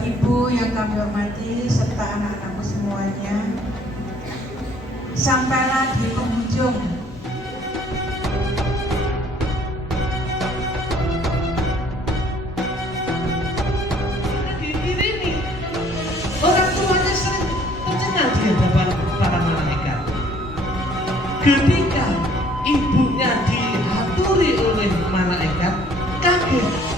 Bapak Ibu yang kami hormati serta anak-anakku semuanya, sampailah di penghujung diiringi orang tuanya sering tercengang di hadapan para malaikat. Ketika ibunya dihaturi oleh malaikat, kaget.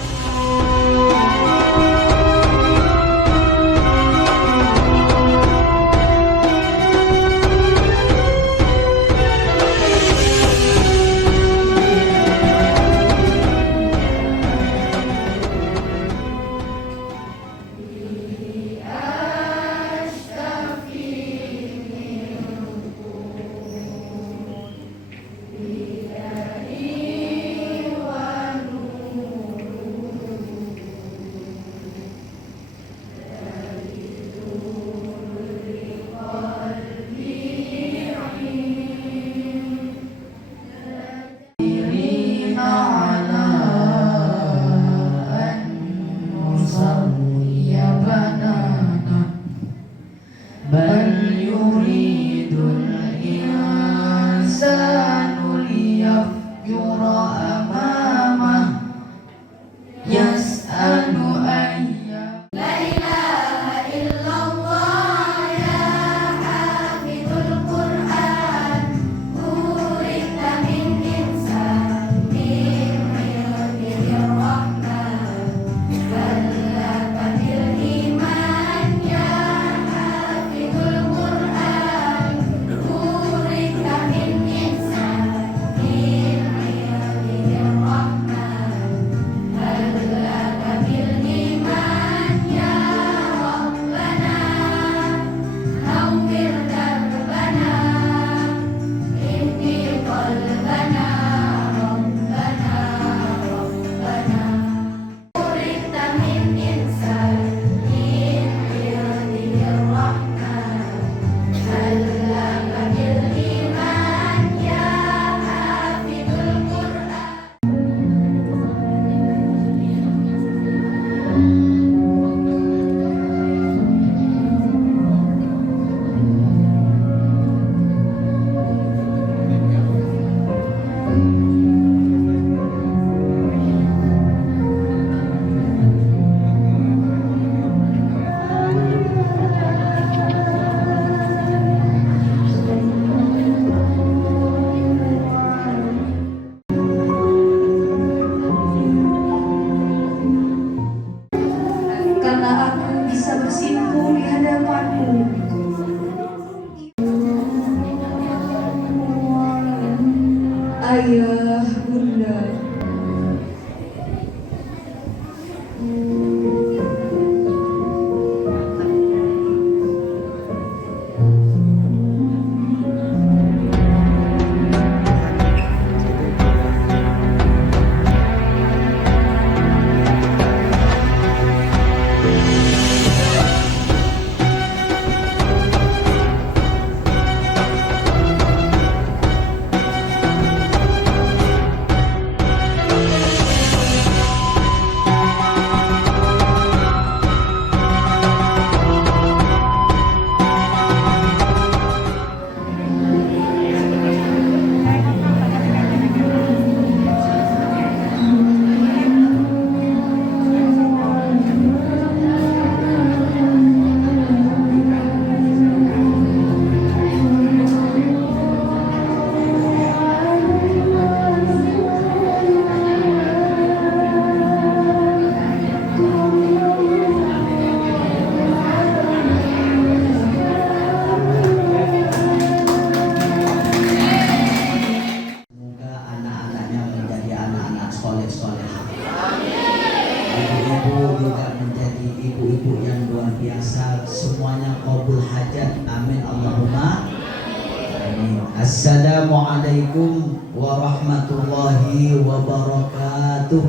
Ayah, Bunda. Ibu-ibu juga menjadi ibu-ibu yang luar biasa, semuanya qabul hajat, amin Allahumma amin. Assalamualaikum warahmatullahi wabarakatuh.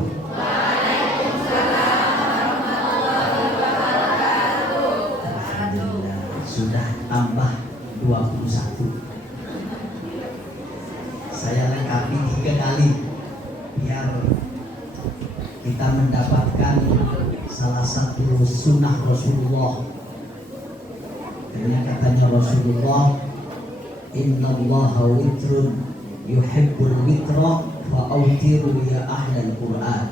Alhamdulillah sudah tambah 21. Saya lengkapi 3 kali biar kita mendapatkan salah satu sunnah Rasulullah. Karena katanya Rasulullah, innallaha witrun yuhibbul witra fa'autiru ya ahlal Qur'an.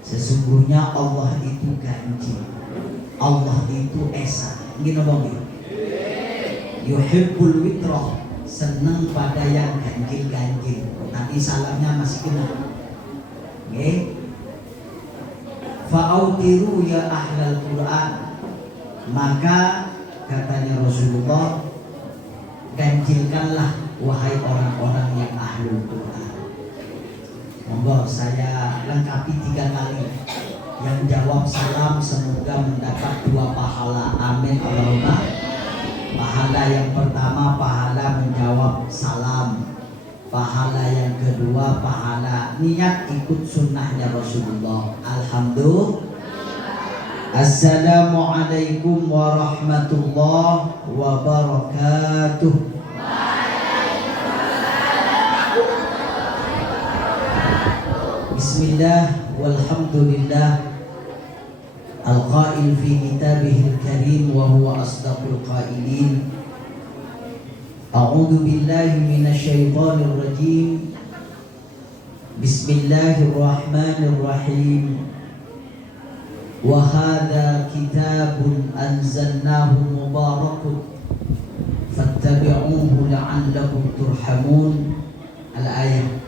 Sesungguhnya Allah itu ganjil, Allah itu esa. Gini bang, yuhibbul witra, senang pada yang ganjil-ganjil. Tadi salahnya masih kena. Okay. Fa'autiru ya ahlal Qur'an, maka katanya Rasulullah, ganjilkanlah wahai orang-orang yang ahlul Quran. Monggo saya lengkapi 3 kali. Yang jawab salam semoga mendapat 2 pahala. Amin Allahumma. Pahala yang pertama pahala menjawab salam. Pahala yang kedua pahala niat ikut sunnahnya Rasulullah. Alhamdulillah. Assalamualaikum warahmatullahi wabarakatuh. Bismillah walhamdulillah. Al-qail fi kitabihil karim wa huwa asdaqul qailin. A'udzu billahi minasyaitonir rajim. Bismillahirrahmanirrahim. Wa hadza kitabun anzalnahu mubarakun fattabi'uhu la'allakum turhamun. Al-ayah.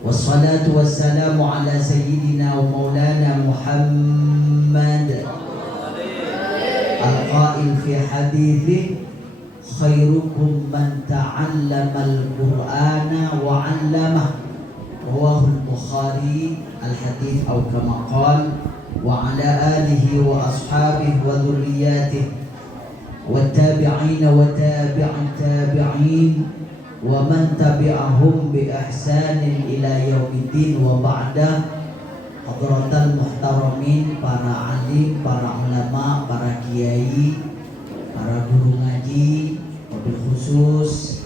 Wassalatu wassalamu ala sayyidina wa maulana Muhammad al-qail fi hadithi khairukum man ta'allama al-Qur'ana wa 'allamah. Rawahu al-Bukhari al-hadith atau kama qala wa ala alihi wa ashabihi wa dhurriyyatihi wa tabi'ina wa tabi'at tabi'in wa man tabi'ahum bi ihsanin ila yaumiddin wa ba'da. Hadratal muhtaramin, para alim, para ulama, para kiai, para guru ngaji, wabil khusus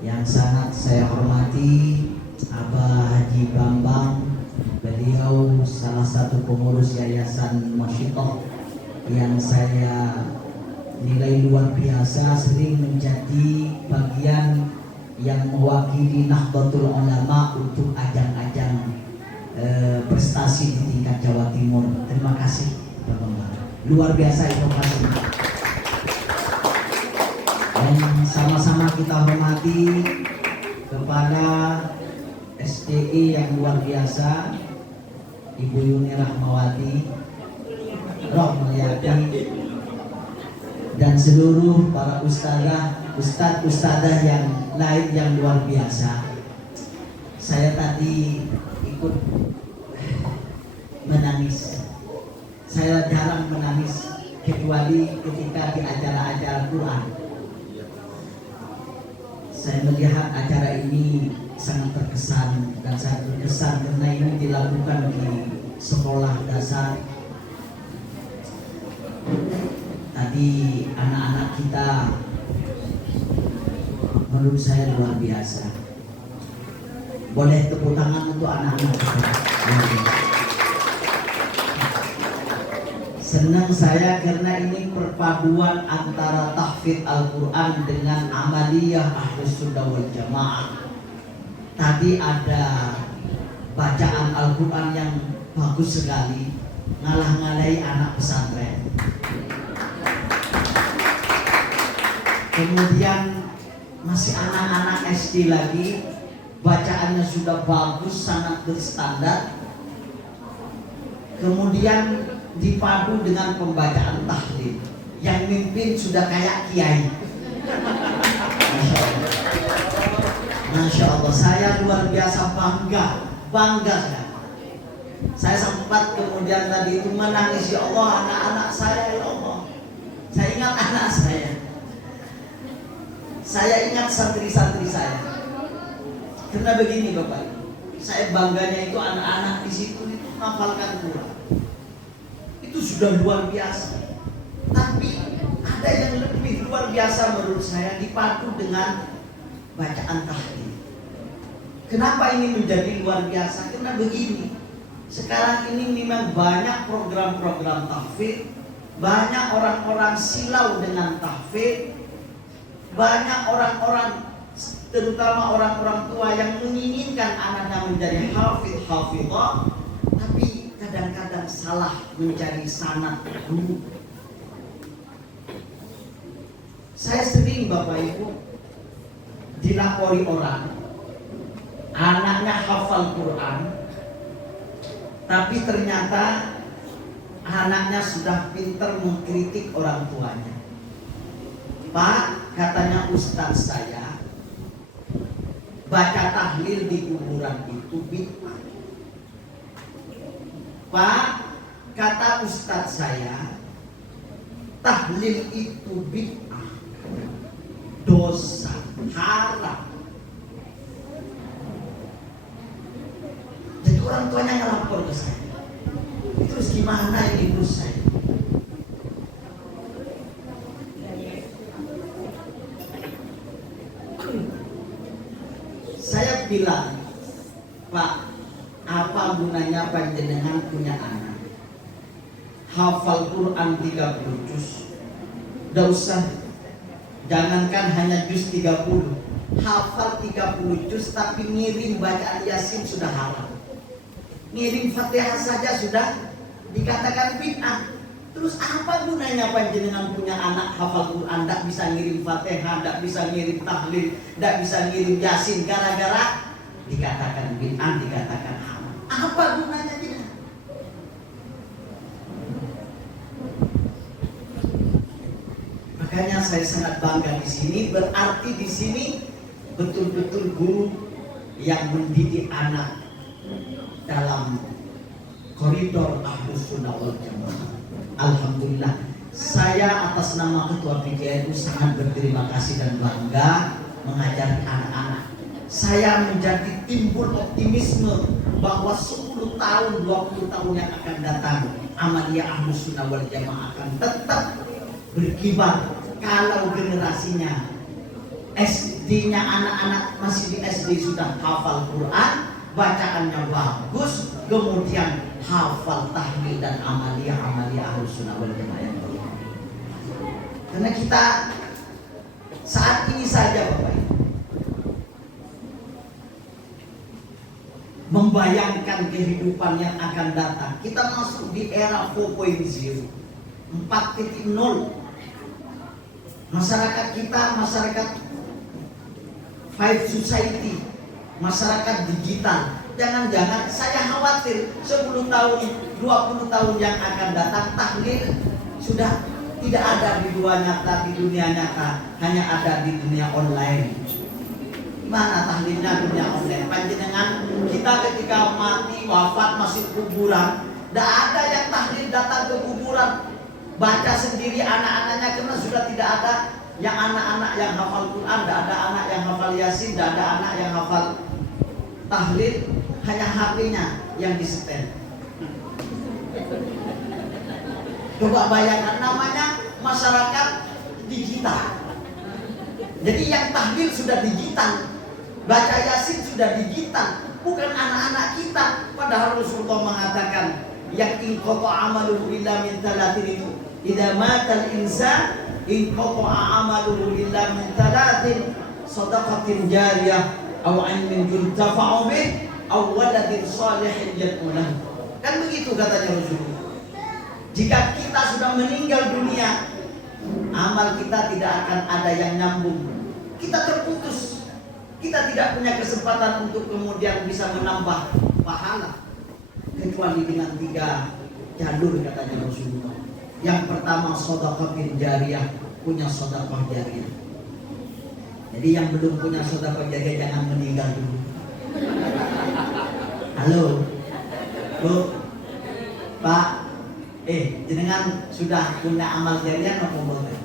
yang sangat saya hormati Abah Haji Bambang. Beliau salah satu pengurus Yayasan Masyidah yang saya nilai luar biasa, sering menjadi bagian yang mewakili Nahdlatul Ulama untuk ajang-ajang prestasi di tingkat Jawa Timur. Terima kasih Pak Bambang, luar biasa inovasi. Dan sama-sama kita hormati kepada SDI yang luar biasa, Ibu Yuni Rahmawati, Roh Mulyadi, dan seluruh para ustadz-ustadzah yang lain yang luar biasa. Saya tadi ikut menangis. Saya jarang menangis kecuali ketika di acara-acara Quran. Saya melihat acara ini sangat terkesan, dan sangat terkesan karena ini dilakukan di sekolah dasar. Tadi anak-anak kita menurut saya luar biasa. Boleh tepuk tangan untuk anak-anak kita. Senang saya karena ini perpaduan antara tahfidz Al-Quran dengan amaliyah Ahlus Sunnah wal Jamaah. Tadi ada bacaan Al-Quran yang bagus sekali, ngalah-ngalahi anak pesantren. Kemudian masih anak-anak SD lagi, bacaannya sudah bagus, sangat berstandar. Kemudian dipadu dengan pembacaan tahlil, yang mimpin sudah kayak kiai. Masya Allah. Masya Allah, saya luar biasa bangga saya. Saya sempat kemudian tadi itu menangis, ya Allah, anak-anak saya, ya Allah. Saya ingat anak saya. Saya ingat santri-santri saya. Karena begini Bapak, saya bangganya itu anak-anak di situ itu menghafalkan Quran. Itu sudah luar biasa. Tapi ada yang lebih luar biasa menurut saya, dipadu dengan bacaan tahlil. Kenapa ini menjadi luar biasa? Karena begini, Sekarang ini memang banyak program-program tahfidz, banyak orang-orang silau dengan tahfidz, banyak orang-orang, terutama orang-orang tua yang menginginkan anaknya menjadi hafidz hafidhah, tapi kadang-kadang salah mencari sanad guru. Saya sering Bapak Ibu dilapori orang, anaknya hafal Quran, tapi ternyata anaknya sudah pintar mengkritik orang tuanya. Pak, katanya ustaz saya, baca tahlil di kuburan itu bid'ah. Pak, kata ustaz saya, tahlil itu bid'ah, dosa, haram. Jadi orang tuanya ngelapor ke saya. Terus gimana ini terus saya? Saya bilang, Pak, apa gunanya panjenengan punya anak hafal Quran 30 juz? Tidak usah, jangankan hanya juz 30, hafal 30 juz tapi ngirim bacaan Yasin sudah haram. Ngirim Fatihah saja sudah dikatakan bid'ah. Terus apa gunanya panjenengan punya anak hafal Quran, tidak bisa ngirim Fatihah, tidak bisa ngirim tahlil, tidak bisa ngirim Yasin, gara-gara dikatakan bid'ah, dikatakan haram. Apa gunanya dia? Makanya saya sangat bangga di sini. Berarti di sini betul-betul guru yang mendidik anak dalam koridor Ahlus Sunnah wal Jamaah. Alhamdulillah, saya atas nama Ketua PGNU sangat berterima kasih dan bangga mengajari anak-anak. Saya menjadi timbul optimisme bahwa 10 tahun, 20 tahun yang akan datang, Amaliyah Ahlus Sunnah wal Jamaah akan tetap berkibar. Kalau generasinya SD-nya anak-anak masih di SD sudah hafal Quran, bacaannya bagus, kemudian hafal tahlil dan amaliyah Ahlus Sunnah wal Jamaah. Karena kita saat ini saja Bapak Ibu membayangkan kehidupan yang akan datang. Kita masuk di era 4.0, 4.0. Masyarakat kita masyarakat 5 society, masyarakat digital. Jangan-jangan saya khawatir 10 tahun, 20 tahun yang akan datang tahlil sudah tidak ada di dunia nyata, hanya ada di dunia online. Mana tahlilnya dunia online? Panjenengan kita ketika mati wafat masih kuburan, tidak ada yang tahlil datang ke kuburan, baca sendiri anak-anaknya karena sudah tidak ada yang anak-anak yang hafal Quran, tidak ada anak yang hafal Yasin, tidak ada anak yang hafal tahlil, hanya HP-nya yang disetel. Coba bayangkan, namanya masyarakat digital. Jadi yang tahlil sudah digital, baca Yasin sudah digital, bukan anak-anak kita. Padahal Rasulullah mengatakan yang inqata amaluhu illa min talatin itu, idza matal insan inqata amaluhu illa min talatin, shadaqatin jariyah aw ilmin yuntafa'u bih aw waladin shalihin yad'u lahu. Kan begitu katanya Rasulullah. Jika kita sudah meninggal dunia, amal kita tidak akan ada yang nyambung. Kita terputus. Kita tidak punya kesempatan untuk kemudian bisa menambah pahala kecuali dengan 3 jalur katanya Rasulullah. Yang pertama shadaqatin jariyah, punya sedekah jariyah. Jadi yang belum punya sedekah jariyah jangan meninggal dulu. Halo, Bu, Pak, jenengan sudah punya amal jariyah nopo mboten?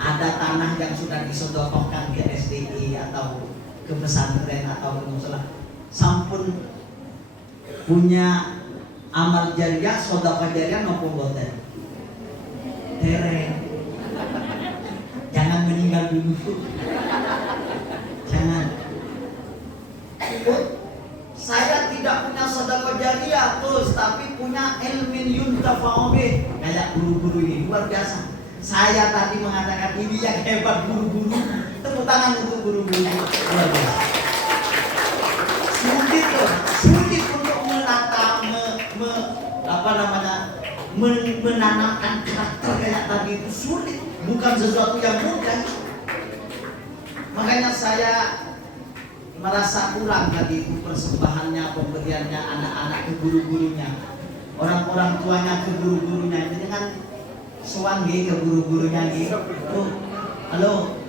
Ada tanah yang sudah disedekahkan ke SDI atau ke pesantren atau ke musala, sampun punya amal jariyah, sedekah jariyah nopo mboten? Dereng. Jangan meninggal dulu. Jangan. Saya tidak punya sedekah Iya, terus tapi punya ilmin yuntafa'u bih. Kayak guru-guru ini luar biasa. Saya tadi mengatakan ini yang hebat guru-guru. Tepuk tangan untuk guru-guru luar biasa. Sulit untuk menata, menanamkan karakter kayak tadi itu sulit. Bukan sesuatu yang mudah. Makanya saya merasa kurang tadi itu persembahannya, pemberiannya anak-anak ke guru-gurunya, orang-orang tuanya ke guru-gurunya. Jadi kan suwangi ke guru-gurunya gitu. Halo.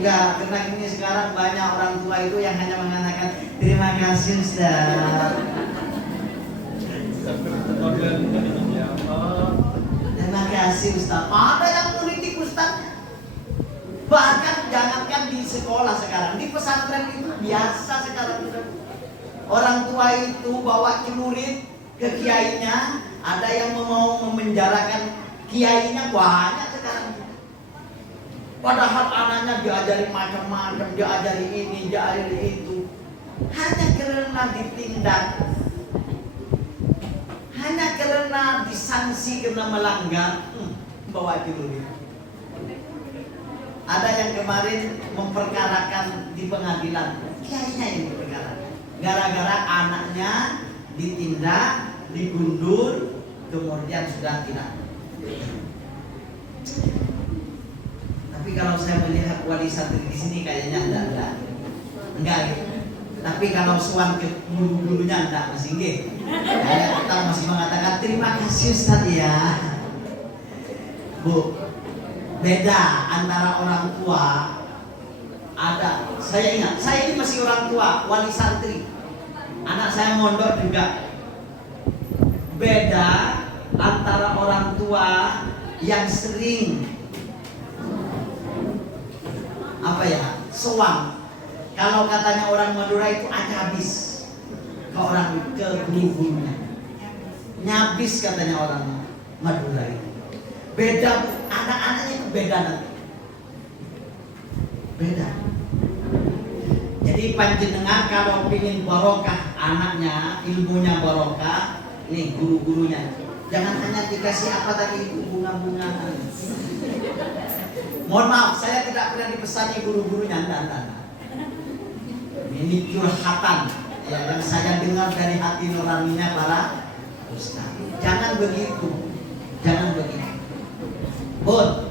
Enggak, karena ini sekarang banyak orang tua itu yang hanya mengatakan terima kasih Ustaz. Terima kasih Ustaz. Ada yang politik Ustaz. Bahkan jangankan di sekolah sekarang, di pesantren itu biasa sekarang. Orang tua itu bawa celurit ke kiainya, ada yang mau memenjarakan kiainya, banyak sekarang. Padahal anaknya diajari macam-macam, diajari ini, diajari itu. Hanya karena ditindak, hanya karena disanksi karena melanggar, bawa celurit. Ada yang kemarin memperkarakan di pengadilan, kiainya yang diperkarakan. Gara-gara anaknya ditindak, digundur, kemudian sudah tidak. Tapi kalau saya melihat wali santri di sini kayaknya enggak gitu. Tapi kalau suan ke guru-gurunya enggak masih nggih. Kita masih mengatakan terima kasih Ustaz ya. Bu, beda antara orang tua. Ada, saya ingat, saya ini masih orang tua, wali santri. Anak saya mondok juga. Beda antara orang tua yang sering sewang. Kalau katanya orang Madura itu habis ke orang ke guru-gurunya. Nyabis katanya orang Madura itu. Beda, anak-anaknya itu beda nanti. Beda. Jadi panjenengan kalau ingin barokah anaknya, ilmunya barokah, nih guru-gurunya. Jangan hanya dikasih apa tadi itu bunga-bunga. Mohon maaf, saya tidak pernah dipesani guru-gurunya, enggak. Ini curhatan ya, yang saya dengar dari hati nuraninya para ustaz. Jangan begitu. Bon.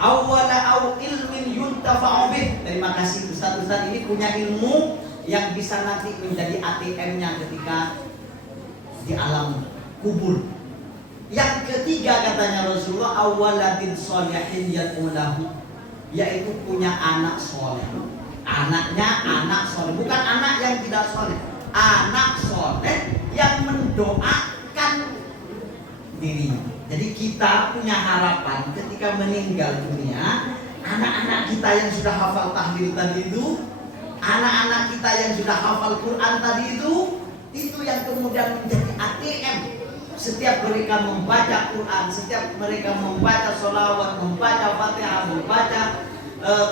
Awwala au ilmin yuntafa'u bih. Terima kasih ustaz-ustaz ini punya ilmu yang bisa nanti menjadi ATM-nya ketika di alam kubur. Yang ketiga katanya Rasulullah, awwaladin sholihin yad'ulahu, yaitu punya anak soleh. Anaknya anak soleh, bukan anak yang tidak soleh, anak soleh yang mendoakan dirinya. Jadi kita punya harapan ketika meninggal dunia, anak-anak kita yang sudah hafal tahlil tadi itu, anak-anak kita yang sudah hafal Quran tadi itu yang kemudian menjadi ATM. Setiap mereka membaca Quran, setiap mereka membaca sholawat, membaca Fatihah, membaca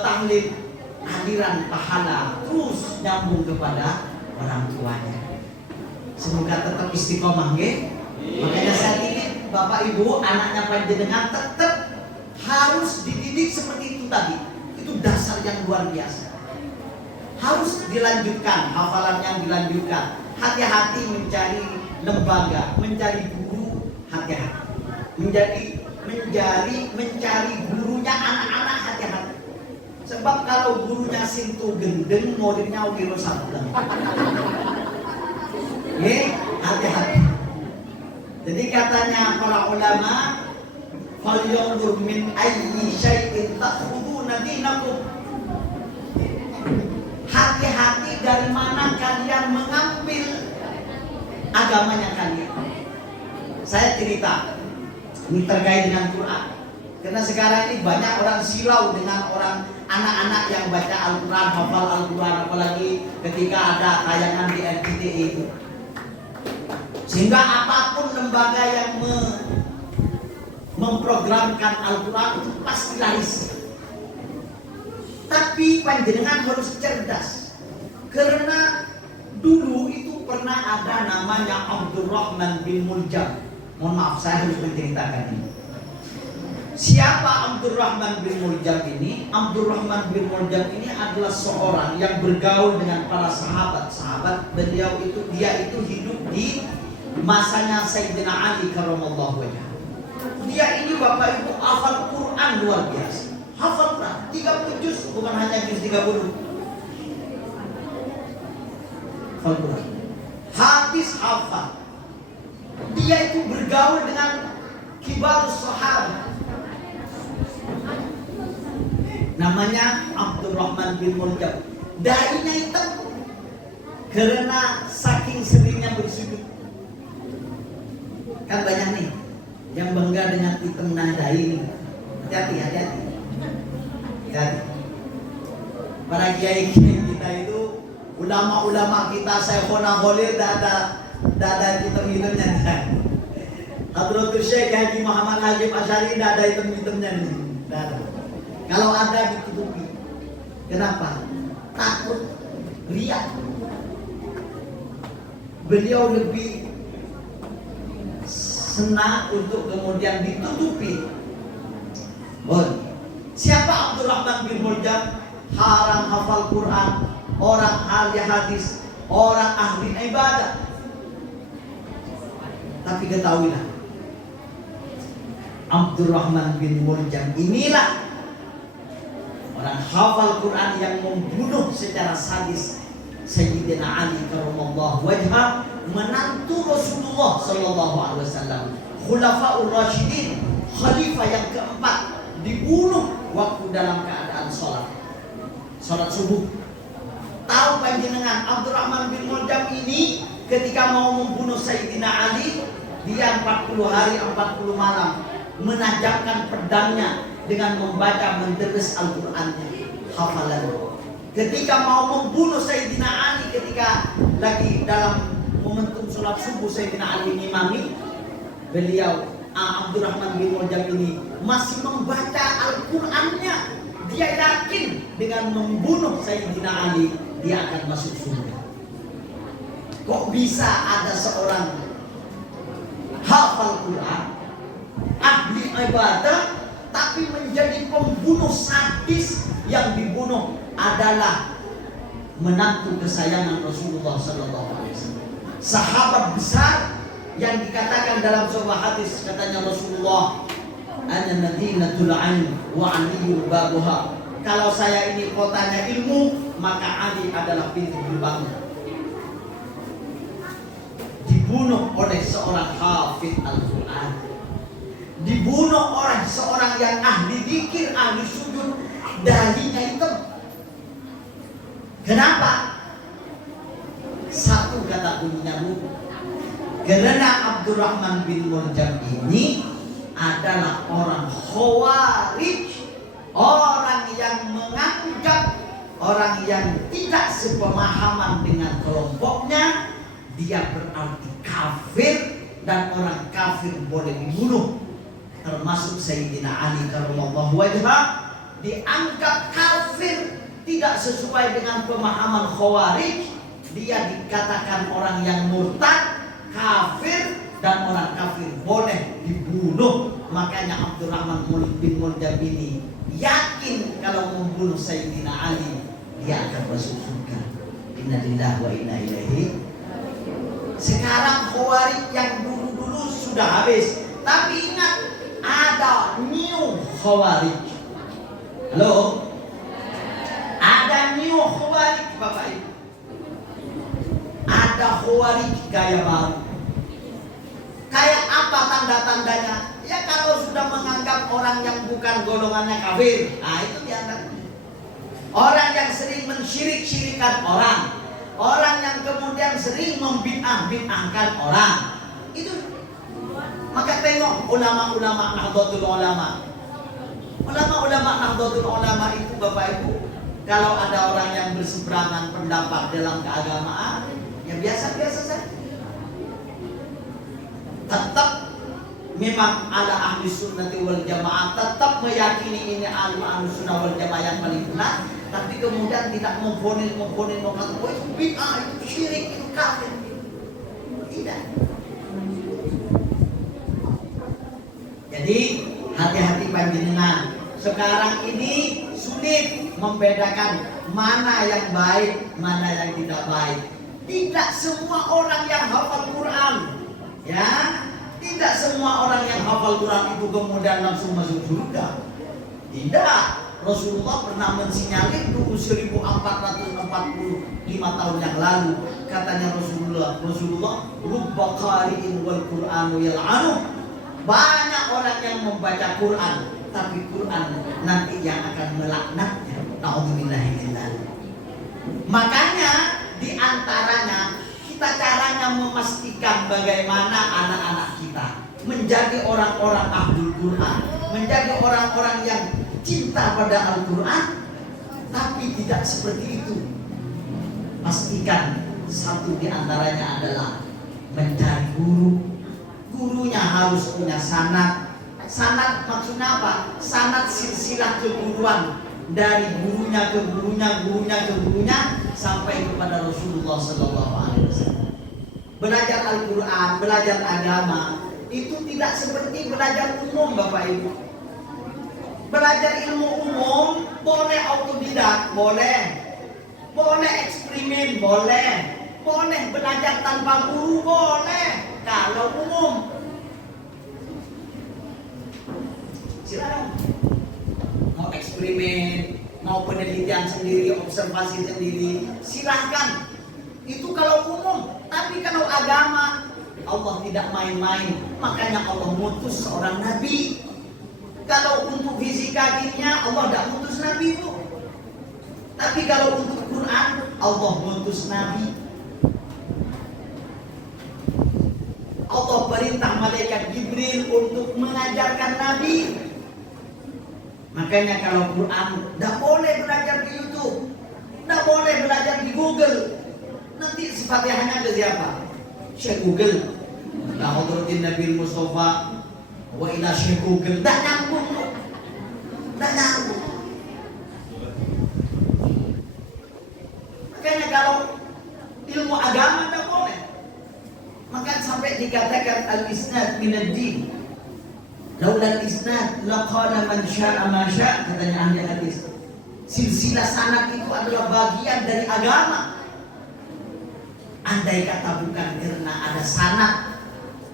tahlil, aliran pahala terus nyambung kepada orang tuanya. Semoga tetap istiqomah, nggih. Makanya saya ingin Bapak Ibu, anaknya panjenengan tetap harus dididik seperti itu tadi. Itu dasar yang luar biasa. Harus dilanjutkan, hafalan yang dilanjutkan. Hati-hati mencari lembaga, mencari guru, hati-hati. Mencari gurunya anak-anak, hati-hati. Sebab kalau gurunya sintu gendeng, muridnya wiro sabda. Hati-hati. Jadi katanya para ulama, falyanzur min ayyi syai'in ta'khuduna dinakum. Hati-hati dari mana kalian mengambil agamanya kalian. Saya cerita, ini terkait dengan Quran. Karena sekarang ini banyak orang silau dengan orang anak-anak yang baca Al-Quran, hafal Al-Quran, apalagi ketika ada tayangan di RCTI itu. Sehingga apapun lembaga yang memprogramkan Al-Quran itu pasti laris. Tapi panjenengan harus cerdas. Karena dulu itu pernah ada namanya Abdurrahman bin Muljam. Mohon maaf, saya harus menceritakan ini. Siapa Abdurrahman bin Muljam ini? Abdurrahman bin Muljam ini adalah seorang yang bergaul dengan para sahabat. Beliau itu, dia itu hidup di masanya Sayyidina Ali karramallahu wajhah. Dia ini Bapak Ibu hafal Quran luar biasa. Hafal Quran 30 juz, bukan hanya juz 30. Hafal Quran. Hadis hafal. Dia itu bergaul dengan kibarus sahabat. Namanya Abdurrahman bin Muljam. Dahinya hitam karena saking seringnya bersujud. Kan banyak nih yang bangga dengan hitam dahi ini. Hati-hati. Para kiai kita itu, ulama-ulama kita, Syekhona Khalil, dada hitam-hitamnya. Hadratus Syekh Haji Muhammad Hashim Asy'ari, dada hitam-hitamnya nih. Kalau ada ditutupi. Kenapa? Takut riak. Beliau lebih senang untuk kemudian ditutupi. Siapa Abdurrahman bin Muljam? Haram hafal Quran, orang ahli hadis, orang ahli ibadah. Tapi ketahuilah, Abdurrahman bin Muljam inilah orang hafal Quran yang membunuh secara sadis Sayyidina Ali karramallahu wajhah, menantu Rasulullah sallallahu alaihi wasallam, Khulafaur Rasyidin, khalifah yang keempat, dibunuh waktu dalam keadaan sholat subuh. Tahu panjenengan Abdurrahman bin Muljam ini ketika mau membunuh Sayyidina Ali, dia 40 hari 40 malam menajamkan pedangnya dengan membaca menderes Al-Qur'annya, hafalan. Ketika mau membunuh Sayyidina Ali, ketika lagi dalam momentum sholat subuh Sayyidina Ali ngimami, beliau Abdurrahman bin Muljam ini masih membaca Al-Qur'annya. Dia yakin dengan membunuh Sayyidina Ali dia akan masuk surga. Kok bisa ada seorang hafal Quran, ahli ibadah, tapi menjadi pembunuh sadis? Yang dibunuh adalah menantu kesayangan Rasulullah sallallahu alaihi wasallam, sahabat besar yang dikatakan dalam sebuah hadis, katanya Rasulullah, ana madinatul ilm wa aliyul babuha. Kalau saya ini kotanya ilmu, maka Ali adalah pintu gerbangnya. Dibunuh oleh seorang hafid Al-Quran, dibunuh oleh seorang yang ahli dzikir, ahli sujud, dahinya hitam. Kenapa? Satu kata kuncinya, Bu. Karena Abdurrahman bin Muljam ini adalah orang Khawarij, orang yang menganggap orang yang tidak sepemahaman dengan kelompoknya dia berarti kafir, dan orang kafir boleh dibunuh. Termasuk Sayyidina Ali karramallahu wajhah dianggap kafir, tidak sesuai dengan pemahaman Khawarij. Dia dikatakan orang yang murtad, kafir, dan orang kafir boleh dibunuh. Makanya Abdurrahman bin Muljam ini yakin kalau membunuh Sayyidina Ali dia akan masuk surga. Innalillahi wa inna ilaihi. Sekarang Khawarij yang dulu-dulu sudah habis, tapi ingat ada new Khawarij. Halo? Ada new Khawarij Bapak Ibu. Ada Khawarij gaya baru. Kayak apa tanda-tandanya? Ya kalau sudah menganggap orang yang bukan golongannya kafir, nah itu dianggap. Orang yang sering mensyirik-syirikan orang, orang yang kemudian sering membid'ah-bid'ahkan orang, itu. Maka tengok ulama-ulama Nahdlatul Ulama. Ulama-ulama Nahdlatul Ulama itu Bapak Ibu, kalau ada orang yang berseberangan pendapat dalam keagamaan, ya biasa-biasa saja. Tetap memang ada ahli sunnati wal jamaah, tetap meyakini ini ahli sunnah wal jamaah yang paling benar, tapi kemudian tidak memfonis mengatakan, oh itu bid'ah, itu syirik, itu kafir. Sekarang ini sulit membedakan mana yang baik, mana yang tidak baik. Tidak semua orang yang hafal Quran, ya, tidak semua orang yang hafal Quran itu kemudian langsung masuk surga. Tidak. Rasulullah pernah mensinyalir dulu 1445 tahun yang lalu. Katanya Rasulullah, rubba qari'in wal Qur'anu yal'anu. Banyak orang yang membaca Quran, tapi Quran nanti yang akan melaknatnya. Na'udzubillahi min dzalik. Makanya di antaranya kita caranya memastikan bagaimana anak-anak kita menjadi orang-orang ahlul Quran, menjadi orang-orang yang cinta pada Al-Quran, tapi tidak seperti itu. Pastikan satu di antaranya adalah mencari guru. Gurunya harus punya sanad. Sanad maksudnya apa? Sanad silsilah keguruan dari gurunya ke gurunya, gurunya ke gurunya sampai kepada Rasulullah SAW. Belajar Al-Quran, belajar agama itu tidak seperti belajar umum, Bapak Ibu. Belajar ilmu umum boleh autodidak, boleh eksperimen, boleh belajar tanpa guru, boleh kalau umum. Silakan mau eksperimen, mau penelitian sendiri, observasi sendiri, silahkan. Itu kalau umum. Tapi kalau agama, Allah tidak main-main. Makanya Allah mutus seorang nabi. Kalau untuk fisika kimia, Allah tidak mutus nabi itu. Tapi kalau untuk Quran, Allah mutus nabi. Allah perintah malaikat Jibril untuk mengajarkan nabi. Makanya kalau Quran tidak boleh belajar di YouTube, tidak boleh belajar di Google. Nanti Fatihahnya ke siapa? Syekh Google. La hadratin Nabi Mustafa wa ila Syekh Google. Tidak nyambung. Tidak nyambung. Makanya kalau ilmu agama tidak boleh. Maka sampai dikatakan al-isnad minad din. Laulal isnad laqala man syaa ma syaa, katanya ahli hadis. Silsilah sanad itu adalah bagian dari agama. Andai kata bukan karena ada sanad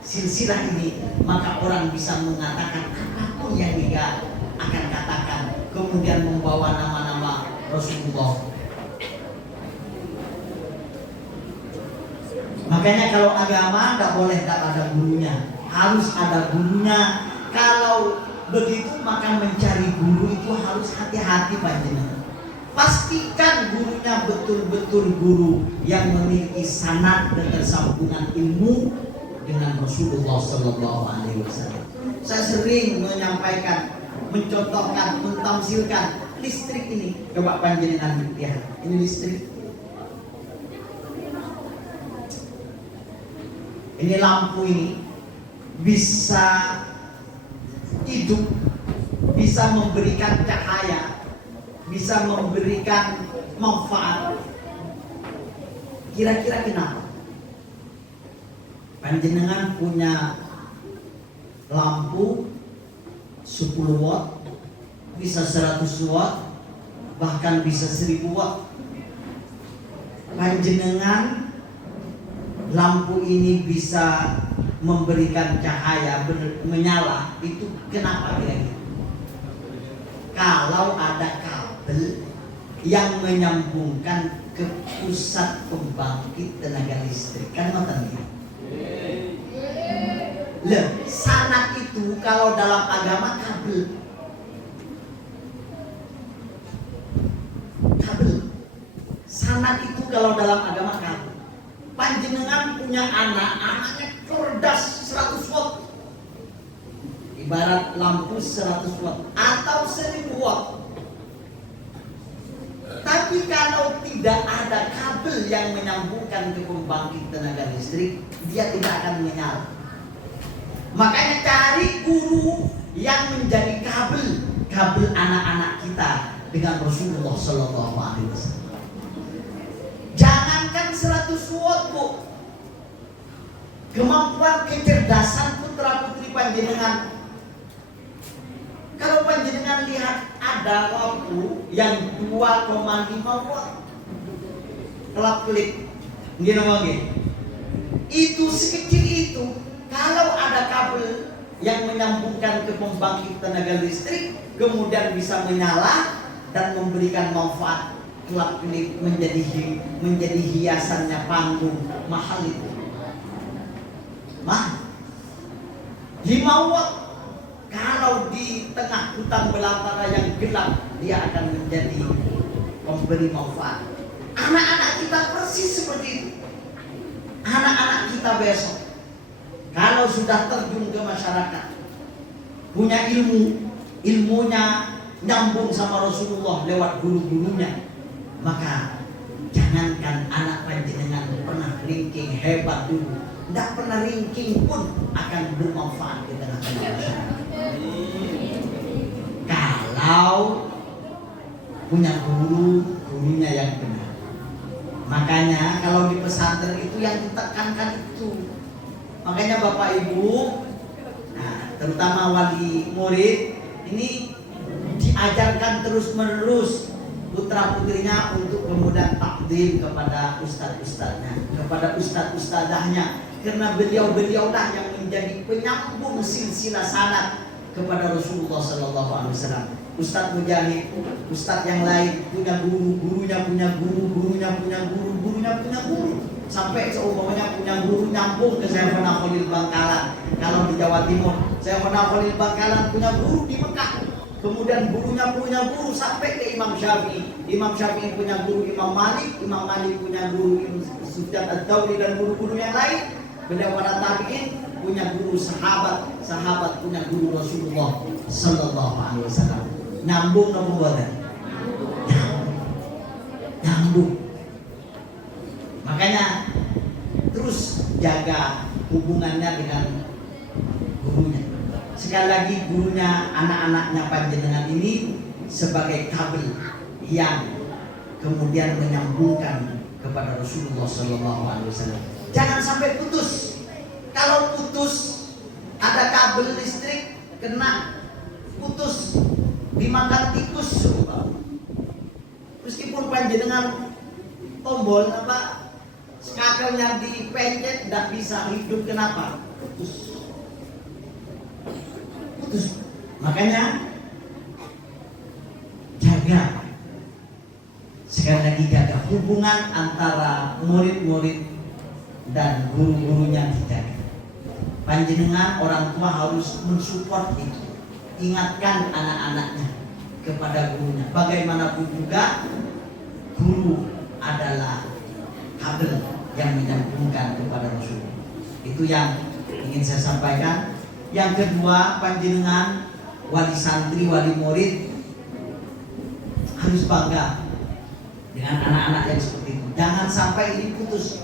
silsilah ini, maka orang bisa mengatakan apapun yang dia akan katakan, kemudian membawa nama-nama Rasulullah. Makanya kalau agama tidak boleh tak ada gurunya, harus ada gurunya. Kalau begitu maka mencari guru itu harus hati-hati panjenengan. Pastikan gurunya betul-betul guru yang memiliki sanad dan tersambungan ilmu dengan Rasulullah SAW. Saya sering menyampaikan, mencontohkan, mentamsilkan listrik ini. Coba panjenengan lihat, ini listrik. Ini lampu ini bisa hidup, bisa memberikan cahaya, bisa memberikan manfaat. Kira-kira kenapa? Panjenengan punya lampu 10 watt, bisa 100 watt, bahkan bisa 1000 watt. Panjenengan lampu ini bisa memberikan cahaya, menyala, itu kenapa kira-kira? Kalau ada kabel yang menyambungkan ke pusat pembangkit tenaga listrik, kan ngoten ya? Loh, sanad itu kalau dalam agama kabel. Sanad itu kalau dalam agama kabel. Panjenengan punya anaknya cerdas 100 watt. Ibarat lampu 100 watt atau 1000 watt. Tapi kalau tidak ada kabel yang menyambungkan ke pembangkit tenaga listrik, dia tidak akan menyala. Makanya cari guru yang menjadi kabel anak-anak kita dengan Rasulullah SAW. Jangankan 100 watt, Bu. Kemampuan kecerdasan putra putri panjenengan. Kalau panjenengan lihat lihat ada lampu yang 2,5 watt kelap-kelip, gini nggih. Itu sekecil itu, kalau ada kabel yang menyambungkan ke pembangkit tenaga listrik, kemudian bisa menyala dan memberikan manfaat kelap-kelip menjadi hiasannya panggung, mahal itu. 5 watt. Kalau di tengah hutan belantara yang gelap, dia akan menjadi memberi manfaat. Anak-anak kita persis seperti itu. Anak-anak kita besok, kalau sudah terjun ke masyarakat, punya ilmunya nyambung sama Rasulullah lewat guru-gurunya, maka jangankan anak panjenengan pernah ringking hebat dulu, tidak pernah ringking pun akan bermanfaat di tengah-tengah masyarakat. Kalau punya gurunya yang benar. Makanya kalau di pesantren itu yang ditekankan itu. Makanya Bapak Ibu, nah, terutama wali murid ini diajarkan terus-menerus putra putrinya untuk kemudian takdim kepada ustadz-ustadznya, kepada ustadz-ustadzahnya, karena beliau-beliaulah yang menjadi penyambung silsilah sanad kepada Rasulullah Sallallahu Alaihi Wasallam. Ustadz Mujahid, ustadz yang lain punya guru, gurunya punya guru, gurunya punya guru, gurunya punya guru, sampai seumpamanya punya guru nyambung ke Syekhona Khalil Bangkalan. Kalau di Jawa Timur, Syekhona Khalil Bangkalan punya guru di Mekah. Kemudian gurunya punya guru sampai ke Imam Syafi'i. Imam Syafi'i punya guru Imam Malik, Imam Malik punya guru Imam Sufyan Ats-Tsauri dan guru-guru yang lain. Beliau para tabi'in punya guru sahabat, sahabat punya guru Rasulullah Sallallahu Alaihi Wasallam. Nyambung apa buatan? Nyambung. Makanya terus jaga hubungannya dengan gurunya. Sekali lagi, gurunya, anak-anaknya panjenengan ini sebagai kabel yang kemudian menyambungkan kepada Rasulullah Sallallahu Alaihi Wasallam. Jangan sampai putus. Kalau putus, ada kabel listrik kena, putus, dimakan tikus. Meskipun panjenengan tombol apa, skakelnya dipencet, tidak bisa hidup. Kenapa? Putus. Makanya jaga, sekali lagi jaga hubungan antara murid-murid dan guru-gurunya dijaga. Panjenengan orang tua harus mensupport itu, ingatkan anak-anaknya kepada gurunya. Bagaimanapun juga guru adalah kabel yang menyambungkan kepada Rasul. Itu yang ingin saya sampaikan. Yang kedua, panjenengan wali santri, wali murid harus bangga dengan anak-anak yang seperti itu. Jangan sampai ini putus.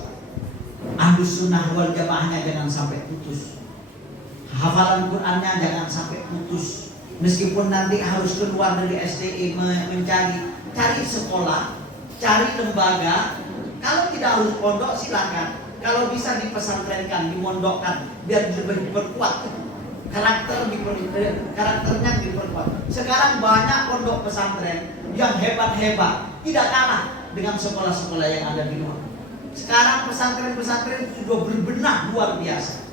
Ahlus sunnah wal jamaahnya jangan sampai putus. Hafalan Qur'annya jangan sampai putus. Meskipun nanti harus keluar dari SDE cari sekolah, cari lembaga. Kalau tidak harus pondok silakan. Kalau bisa dipesantrenkan, dimondokkan, biar lebih berkuat. Karakternya diperkuat. Sekarang banyak pondok pesantren yang hebat-hebat, tidak kalah dengan sekolah-sekolah yang ada di luar. Sekarang pesantren-pesantren sudah berbenah luar biasa.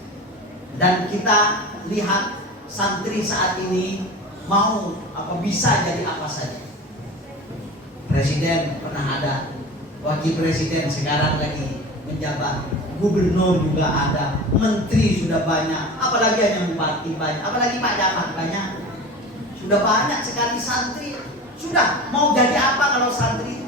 Dan kita lihat santri saat ini mau bisa jadi apa saja. Presiden pernah ada, wakil presiden sekarang lagi menjabat, gubernur juga ada, menteri sudah banyak, apalagi hanya bupati banyak, apalagi Pak Camat banyak. Sudah banyak sekali santri. Sudah mau jadi apa kalau santri?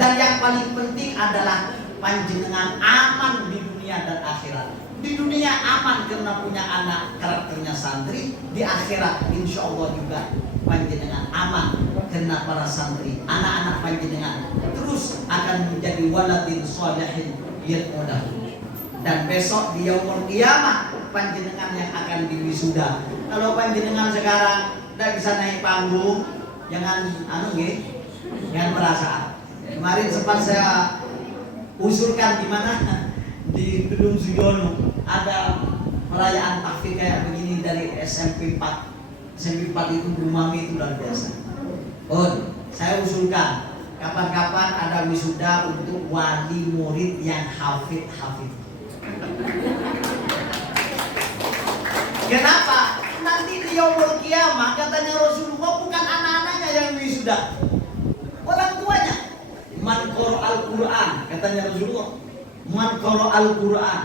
Dan yang paling penting adalah panjenengan aman di dunia dan akhirat. Di dunia aman karena punya anak karakternya santri, di akhirat insya Allah juga panjenengan aman karena para santri, anak-anak panjenengan terus akan menjadi waladin sholihin yad'ulahu. Dan besok di yaumul qiyamah panjenengan yang akan diwisuda. Kalau panjenengan sekarang tidak bisa naik panggung, jangan jangan perasaan. Kemarin sempat saya usulkan di mana di Gedung Suyono ada perayaan tahfidz kayak begini dari SMP 4 Semi 4 itu Bu Mami itu luar biasa. Oh, saya usulkan kapan-kapan ada wisuda untuk wali murid yang hafid. Kenapa? Nanti di yaumul kiamah katanya Rasulullah bukan anak-anaknya yang wisuda, orang tuanya. Man qara'al Qur'an, katanya Rasulullah, man qara'al Qur'an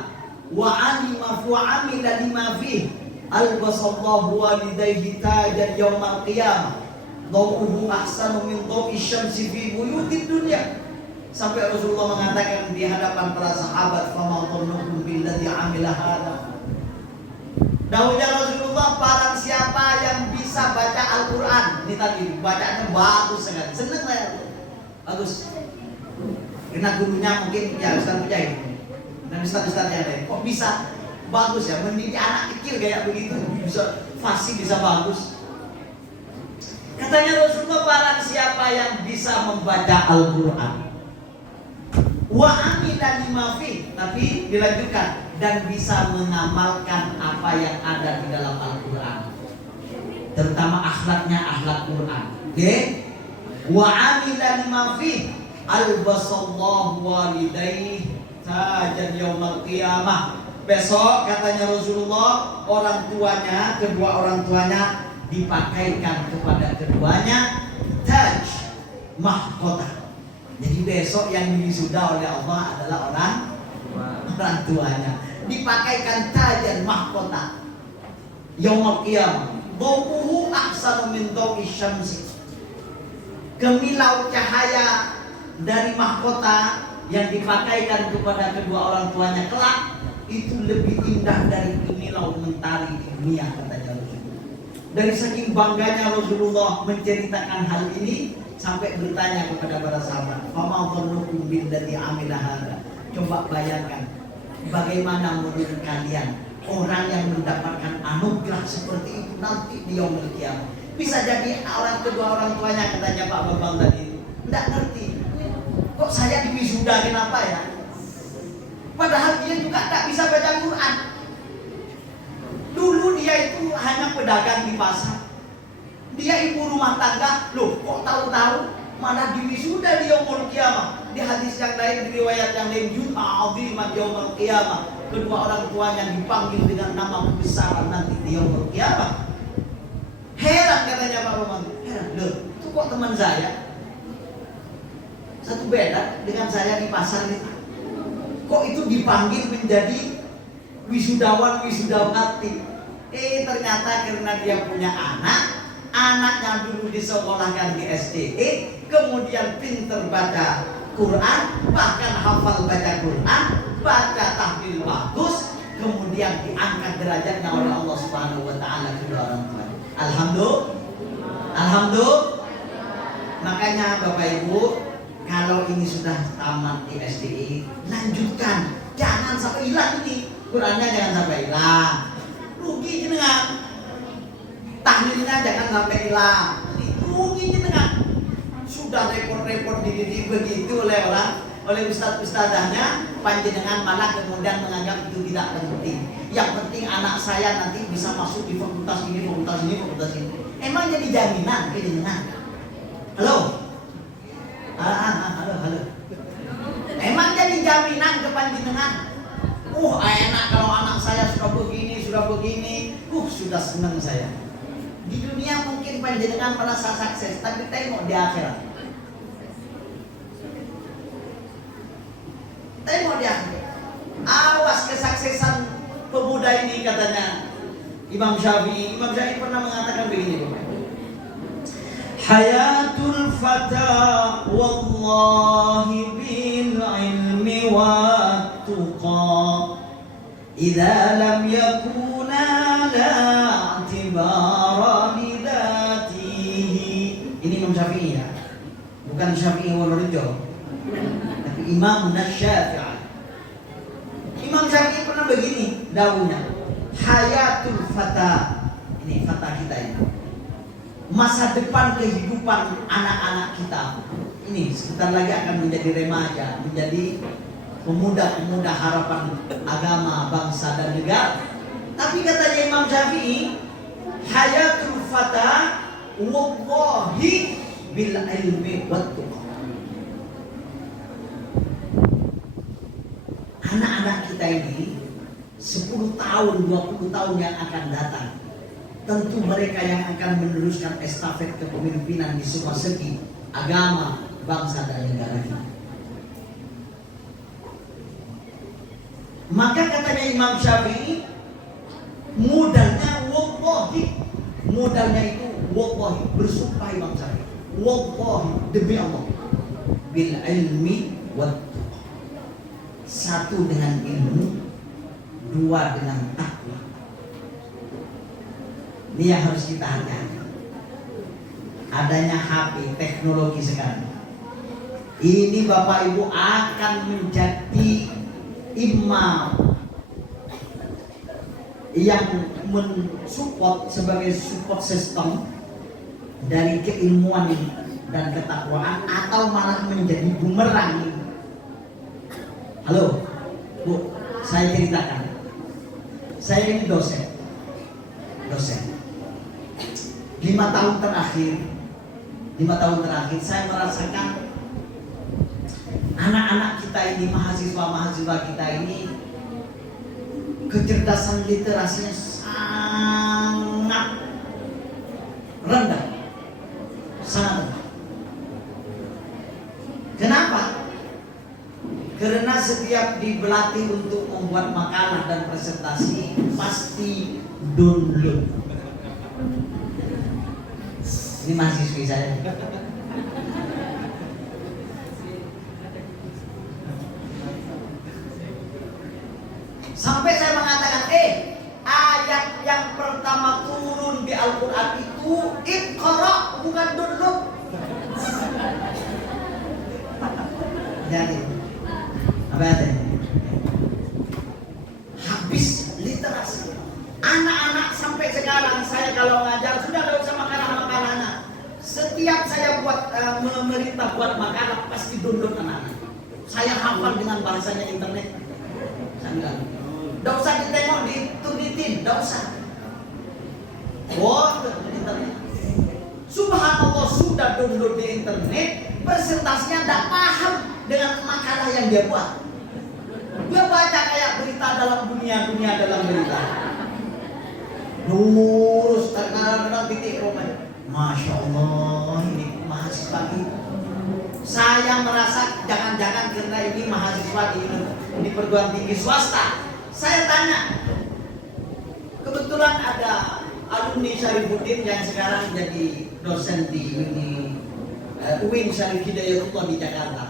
wa 'alima fa 'amila lima fihi albasallahu walidayhi tajan yaumal qiyamah dhawuhu ahsanu min dhawi syamsi fi buyutid dunya. Sampai Rasulullah mengatakan di hadapan para sahabat, fama dhannukum billadzi 'amila hadza. Dahulunya Rasulullah, barang siapa yang bisa baca Al-Quran, ini tadi bacanya bagus sekali, seneng saya, bagus. Karena gurunya mungkin ya Ustaz Mujahid dan Ustaz-Ustaz yang lain, kok bisa bagus ya, mendidik anak kecil kayak begitu, bisa fasih, bisa bagus. Katanya Rasulullah, barang siapa yang bisa membaca Al-Quran wa amila lima fi, tapi dilanjutkan, dan bisa mengamalkan apa yang ada di dalam Al-Quran, terutama akhlaknya, akhlak Quran. Wa amila lima fi albasallahu walidayhi tajan yaumal qiyamah. Besok katanya Rasulullah, orang tuanya, kedua orang tuanya dipakaikan kepada keduanya taj, mahkota. Jadi besok yang diwisuda oleh Allah adalah orang tuanya, dipakaikan tajan mahkota yaumul qiyamah. Dhawuhu ahsanu min dhawi syamsi. Kemilau cahaya dari mahkota yang dipakaikan kepada kedua orang tuanya kelak itu lebih indah dari kemilau mentari di dunia, katanya Rasulullah. Dari saking bangganya Rasulullah menceritakan hal ini, sampai bertanya kepada para sahabat, fama dhannukum billadzi 'amila hadza. Coba bayangkan, bagaimana menurut kalian orang yang mendapatkan anugerah seperti itu nanti di yaumul qiyamah? Bisa jadi orang kedua orang tuanya, katanya Pak Bambang tadi, tidak ngerti, kok saya diwisuda, kenapa ya? Padahal dia juga tidak bisa baca Quran. Dulu dia itu hanya pedagang di pasar, dia ibu rumah tangga, loh kok tahu-tahu malah diwisuda di yaumul qiyamah. Di hadis yang lain, di riwayat yang lain, yut'azimat yaumul qiyamah, kedua orang tuanya dipanggil dengan nama kebesaran nanti di yaumul qiyamah. Heran katanya Pak Roman, heran, loh itu kok teman saya satu beda dengan saya di pasar itu, kok itu dipanggil menjadi wisudawan wisudawati. Ternyata karena dia punya anaknya dulu disekolahkan di SDE, kemudian pinter baca Quran, bahkan hafal baca Quran, baca tahlil bagus, kemudian diangkat derajatnya oleh Allah Subhanahu wa taala kedua orang tua. Alhamdulillah. Makanya Bapak Ibu, kalau ini sudah tamat di SDE, lanjutkan, jangan sampai hilang ini Qurannya, jangan sampai hilang, rugi jenengan. Tahlilnya jangan sampai hilang, rugi jenengan. Sudah repot-repot dididik begitu oleh ustadz-ustadzahnya, panjenengan malah kemudian menganggap itu tidak penting. Yang penting anak saya nanti bisa masuk di fakultas ini, fakultas ini, fakultas ini. Emang jadi jaminan ke jenengan? Halo? Halo. Emang jadi jaminan ke panjenengan? Enak kalau anak saya sudah begini, sudah senang saya. Di dunia mungkin panjenengan merasa sukses, tapi tengok di akhirat. Tengok di akhirat. Awas kesuksesan pemuda ini, katanya Imam Syafi'i. Imam Syafi'i pernah mengatakan begini, Bapak. Hayatul fata wallahi bil ilmi wa tuqa idza lam yakuna la i'tibara li dzatihi. Ini Imam Syafi'i ya, bukan Syafi'i Wonorojo, tapi Imam Syafi'i. Imam Syafi'i pernah begini dawuhnya, hayatul fata, ini fata kita ini, masa depan kehidupan anak-anak kita ini sebentar lagi akan menjadi remaja, menjadi pemuda-pemuda harapan agama, bangsa dan negara. Tapi katanya Imam Syafi'i, hayatul fata wallahi bil ilmi wat tuqa. Anak-anak kita ini 10 tahun, 20 tahun yang akan datang, tentu mereka yang akan meneruskan estafet kepemimpinan di semua segi agama, bangsa dan negara kita. Maka katanya Imam Syafi'i, modalnya wallahi, modalnya itu wallahi, bersumpah Imam Syafi'i, wallahi, demi Allah, bil ilmi wat tuqa. Satu dengan ilmu, dua dengan takwa. Ini yang harus kita hati-hati. Adanya HP, teknologi sekarang, ini Bapak Ibu akan menjadi imam yang mensupport sebagai support system dari keilmuan dan ketakwaan, atau malah menjadi bumerang. Halo, Bu, saya ceritakan. Saya ini dosen. 5 tahun terakhir saya merasakan anak-anak kita ini, mahasiswa kita ini, kecerdasan literasinya sangat rendah. Sangat rendah. Kenapa? Karena setiap dibelatih untuk membuat makalah dan presentasi pasti download. Ini mahasiswi saya. Sampai saya mengatakan, ayat yang pertama turun di Al-Quran itu Iqra, bukan download. Jadi apa artinya? Habis literasi. Anak-anak sampai sekarang saya kalau ngajar sudah ada usah makalah-makalahnya. Setiap saya buat memerintah buat makalah pasti download anak-anak. Saya hafal dengan bahasanya internet. Saya bilang, tidak usah ditengok, ditunitin, tidak usah. Oh, internet. Subhanallah, sudah download di internet, presentasinya tidak paham dengan makalah yang dia buat. Dia baca kayak berita dalam dunia dalam berita. Lurus, kadang-kadang titik komen. Masya Allah, ini mahasiswa kita. Saya merasa jangan-jangan karena ini mahasiswa di perguruan tinggi swasta. Saya tanya, kebetulan ada alumni Syarifuddin yang sekarang jadi dosen di UIN Syarif Hidayatullah di Jakarta.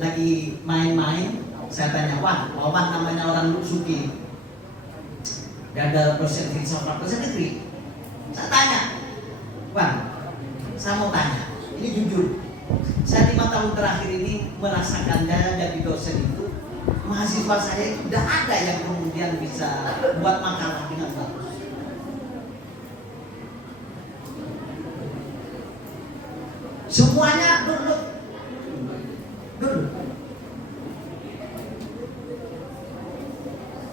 Lagi main-main, saya tanya, Wawan namanya orang Suki, dia ada dosen filsafat, dosen negeri. Saya tanya, saya mau tanya, ini jujur, saya 5 tahun terakhir ini merasakan dia jadi dosen itu, mahasiswa saya tidak ada yang kemudian bisa buat makalah dengan bagus. Semuanya dulu.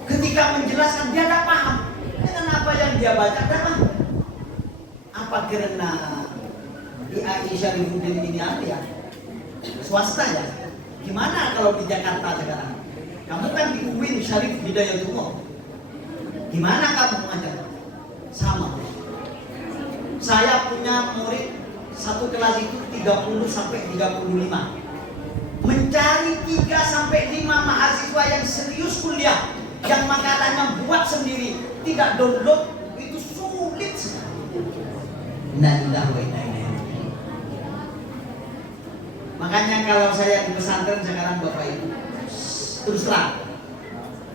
Ketika menjelaskan dia tidak paham dengan apa yang dia baca, tidak paham. Apa karena IAI Syarifuddin ini apa ya? Swasta ya? Gimana kalau di Jakarta sekarang? Kamu kan di UIN Syarif Hidayatullah. Gimana kamu mengajar? Sama. Saya punya murid satu kelas itu 30 sampai 35. Mencari 3 sampai 5 mahasiswa yang serius kuliah, yang makalahnya buat sendiri, tidak download, itu sulit sekali. Makanya kalau saya di pesantren sekarang Bapak Ibu, terus terang,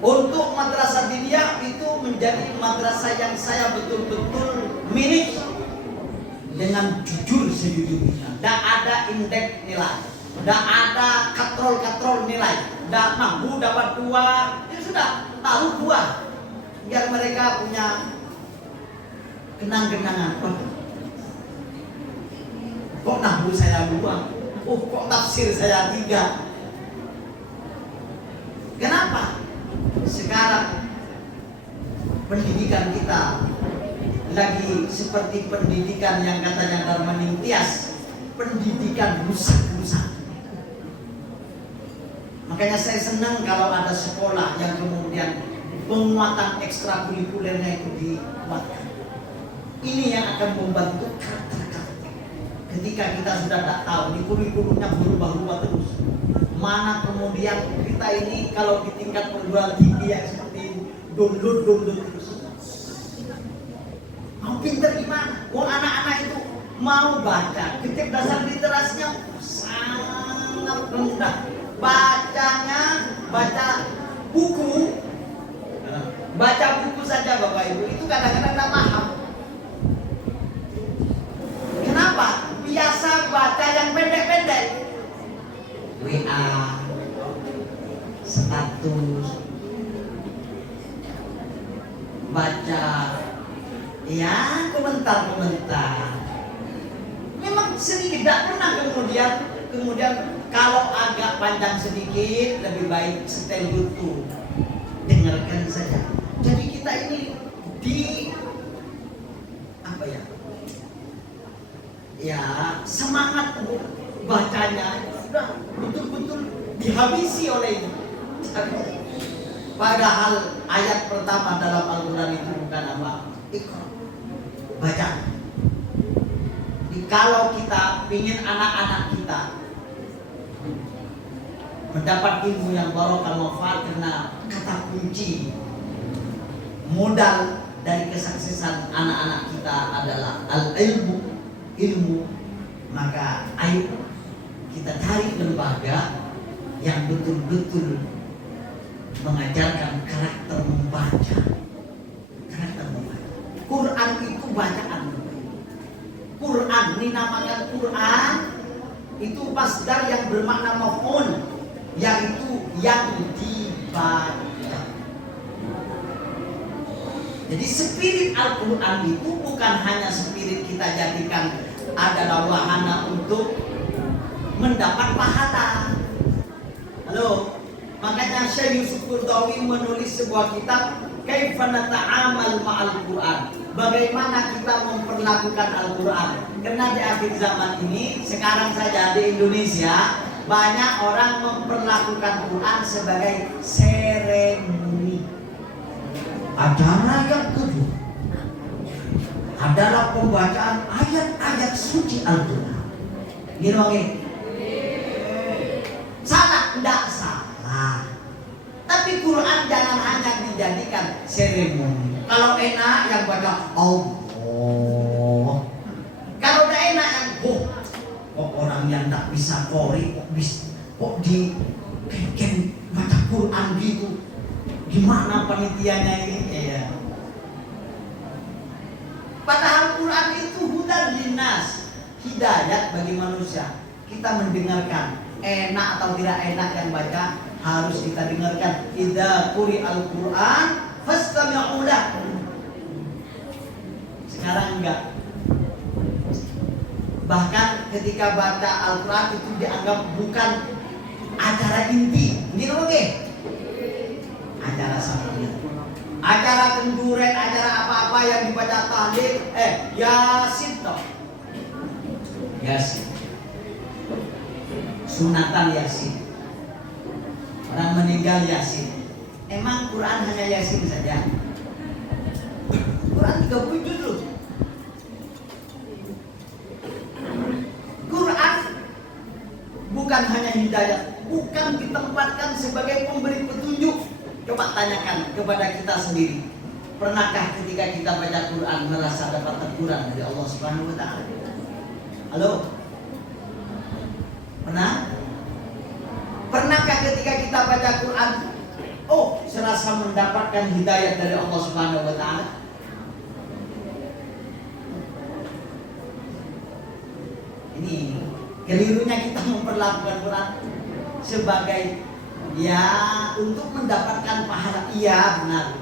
untuk madrasah diniyah itu menjadi madrasah yang saya betul-betul milik dengan jujur sejujurnya. Tidak ada indeks nilai, tidak ada katrol nilai, tidak mampu dapat 2, ya sudah tahu 2, biar mereka punya kenang-kenangan. Kok nahwu saya 2, kok tafsir saya 3. Kenapa? Sekarang pendidikan kita lagi seperti pendidikan yang katanya Darmaning Tias, pendidikan rusak-rusak. Makanya saya senang kalau ada sekolah yang kemudian penguatan ekstrakurikulernya itu dikuatkan. Ini yang akan membantu karakter. Ketika kita sudah tak tahu, di kurikulumnya berubah-ubah terus. Mana kemudian kita ini kalau di tingkat perguruan tinggi yang seperti ini, download terus. Mau pinter gimana? Anak-anak itu mau baca, kecerdasan literasinya sangat rendah. Bacanya, baca buku saja Bapak Ibu, itu kadang-kadang tak paham. Kenapa? Biasa baca yang pendek-pendek. WA, status, baca, ya komentar. Memang sedikit, tidak pernah kemudian kalau agak panjang sedikit lebih baik setel YouTube, dengarkan saja. Jadi kita ini semangat bacanya sudah betul-betul dihabisi oleh ini. Padahal ayat pertama dalam Al-Quran itu bukan apa? Iqra, baca. Jadi kalau kita ingin anak-anak kita mendapat ilmu yang barokah manfaat, karena kata kunci modal dari kesuksesan anak-anak kita adalah ilmu, maka ayo kita cari lembaga yang betul-betul mengajarkan karakter membaca. Quran itu bacaan. Quran dinamakan Quran itu masdar yang bermakna maf'ul, yaitu yang dibaca. Jadi spirit Al-Quran itu bukan hanya spirit kita jadikan adalah wahana untuk mendapat pahala. Halo, makanya Syekh Yusuf Qaradawi menulis sebuah kitab Kaifa Nata'amal Ma'al Quran. Bagaimana kita memperlakukan Al-Quran. Karena di akhir zaman ini, sekarang saja di Indonesia, banyak orang memperlakukan Quran sebagai seremoni. Acara yang kedua adalah pembacaan ayat-ayat suci Al-Quran. Gini oke? Salah? Tidak salah. Tapi Quran jangan hanya dijadikan seremoni. Kalau enak yang baca Allah. Kalau tidak enak yang kok orang yang tak bisa qori kok di baca Quran gitu. Gimana panitianya ini? Ya. Padahal Quran itu hudan linnas, hidayat bagi manusia. Kita mendengarkan, enak atau tidak enak yang baca harus kita dengarkan. Idza quri'al Quran fastami'u lahu. Sekarang enggak. Bahkan ketika baca Al-Quran itu dianggap bukan acara inti. Gitu oke? Acara sampingan, acara kenduren, acara apa-apa yang dibaca tahlil, Yasin toh. Yasin. Sunatan Yasin. Orang meninggal Yasin. Emang Quran hanya Yasin saja? Quran 30 juz. Quran bukan hanya hidayah, bukan ditempatkan sebagai pemberi petunjuk. Coba tanyakan kepada kita sendiri, pernahkah ketika kita baca Quran merasa dapat teguran dari Allah Subhanahu wa Ta'ala? Halo? Pernah? Pernahkah ketika kita baca Quran, serasa mendapatkan hidayah dari Allah Subhanahu wa Ta'ala? Ini kelirunya kita memperlakukan Quran sebagai untuk mendapatkan pahala. Iya, benar.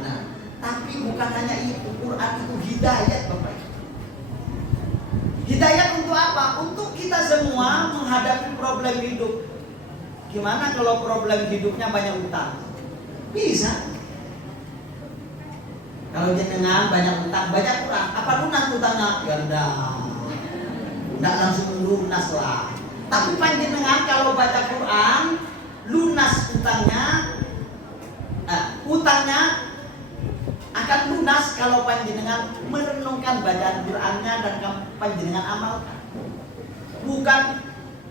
Tapi bukan hanya itu, Quran itu hidayat Bapak. Hidayat untuk apa? Untuk kita semua menghadapi problem hidup. Gimana kalau problem hidupnya banyak utang? Bisa. Kalau jenengan banyak utang, baca Quran, apa lunas utangnya? Ya enggak langsung lunas lah. Tapi panjenengan kalau baca Quran, lunas utangnya, utangnya akan lunas kalau panjenengan merenungkan bacaan Qurannya dan panjenengan amalkan. Bukan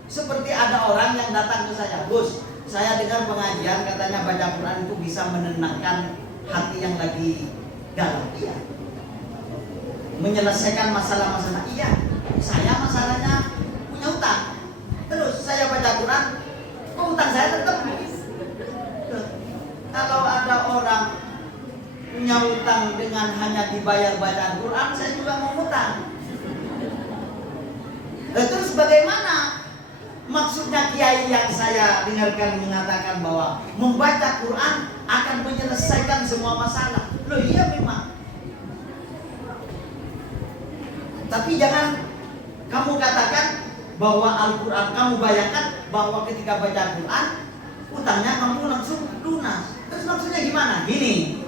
seperti ada orang yang datang ke saya, Gus, saya dengar pengajian katanya baca Quran itu bisa menenangkan hati yang lagi galau. Iya. Menyelesaikan masalah-masalah. Iya. Saya masalahnya punya utang. Terus saya baca Quran, utang saya tetap. Kalau ada orang punya utang dengan hanya dibayar bacaan Quran, saya juga mau utang. Terus bagaimana? Maksudnya kiai yang saya dengarkan mengatakan bahwa membaca Quran akan menyelesaikan semua masalah. Loh iya memang. Tapi jangan kamu katakan bahwa Al-Quran, kamu bayangkan bahwa ketika baca Quran utangnya kamu langsung lunas. Terus maksudnya gimana? Gini,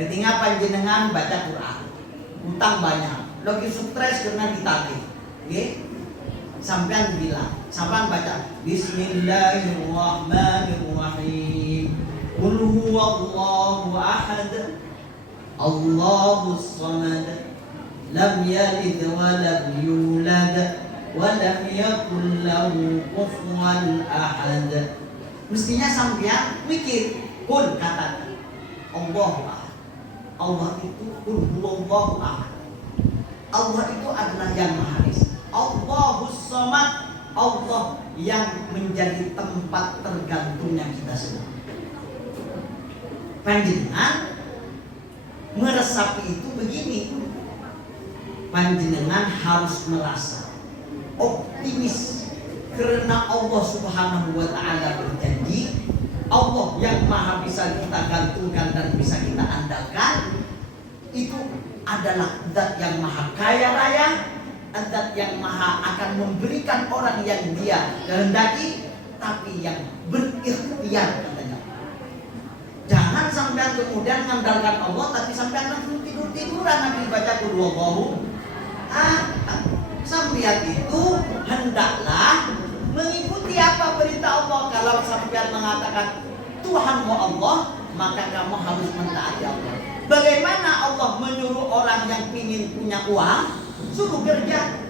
ketika panjenengan baca Quran, utang banyak, lagi stres karena ditagih, sampean bilang, sampean baca Bismillahirrahmanirrahim, Qul huwallahu ahad, Allahus samad, lam yalid wa lam yulad wa lam yakul lahu kufuwan ahad. Mestinya sampean mikir, Qul katakan Allahu ahad. Allah itu Qul huwallahu ahad. Allah itu adalah yang Maha Esa. Allahus samad, Allah yang menjadi tempat tergantungnya kita semua. Panjenengan meresapi itu begini. Panjenengan harus merasa optimis karena Allah Subhanahu wa taala berjanji, Allah yang Maha bisa kita gantungkan dan bisa kita andalkan itu adalah zat yang Maha kaya raya, zat yang Maha akan memberikan orang yang Dia kehendaki, tapi yang berikhtiar katanya. Jangan sampai kemudian mengandalkan Allah tapi sampai langsung tidur-tiduran nanti baca Qul huwallahu ahad. Sampean itu hendaklah mengikuti apa perintah Allah. Kalau sampean mengatakan Tuhanmu Allah, maka kamu harus mentaati Allah. Bagaimana Allah menyuruh orang yang ingin punya uang suruh kerja?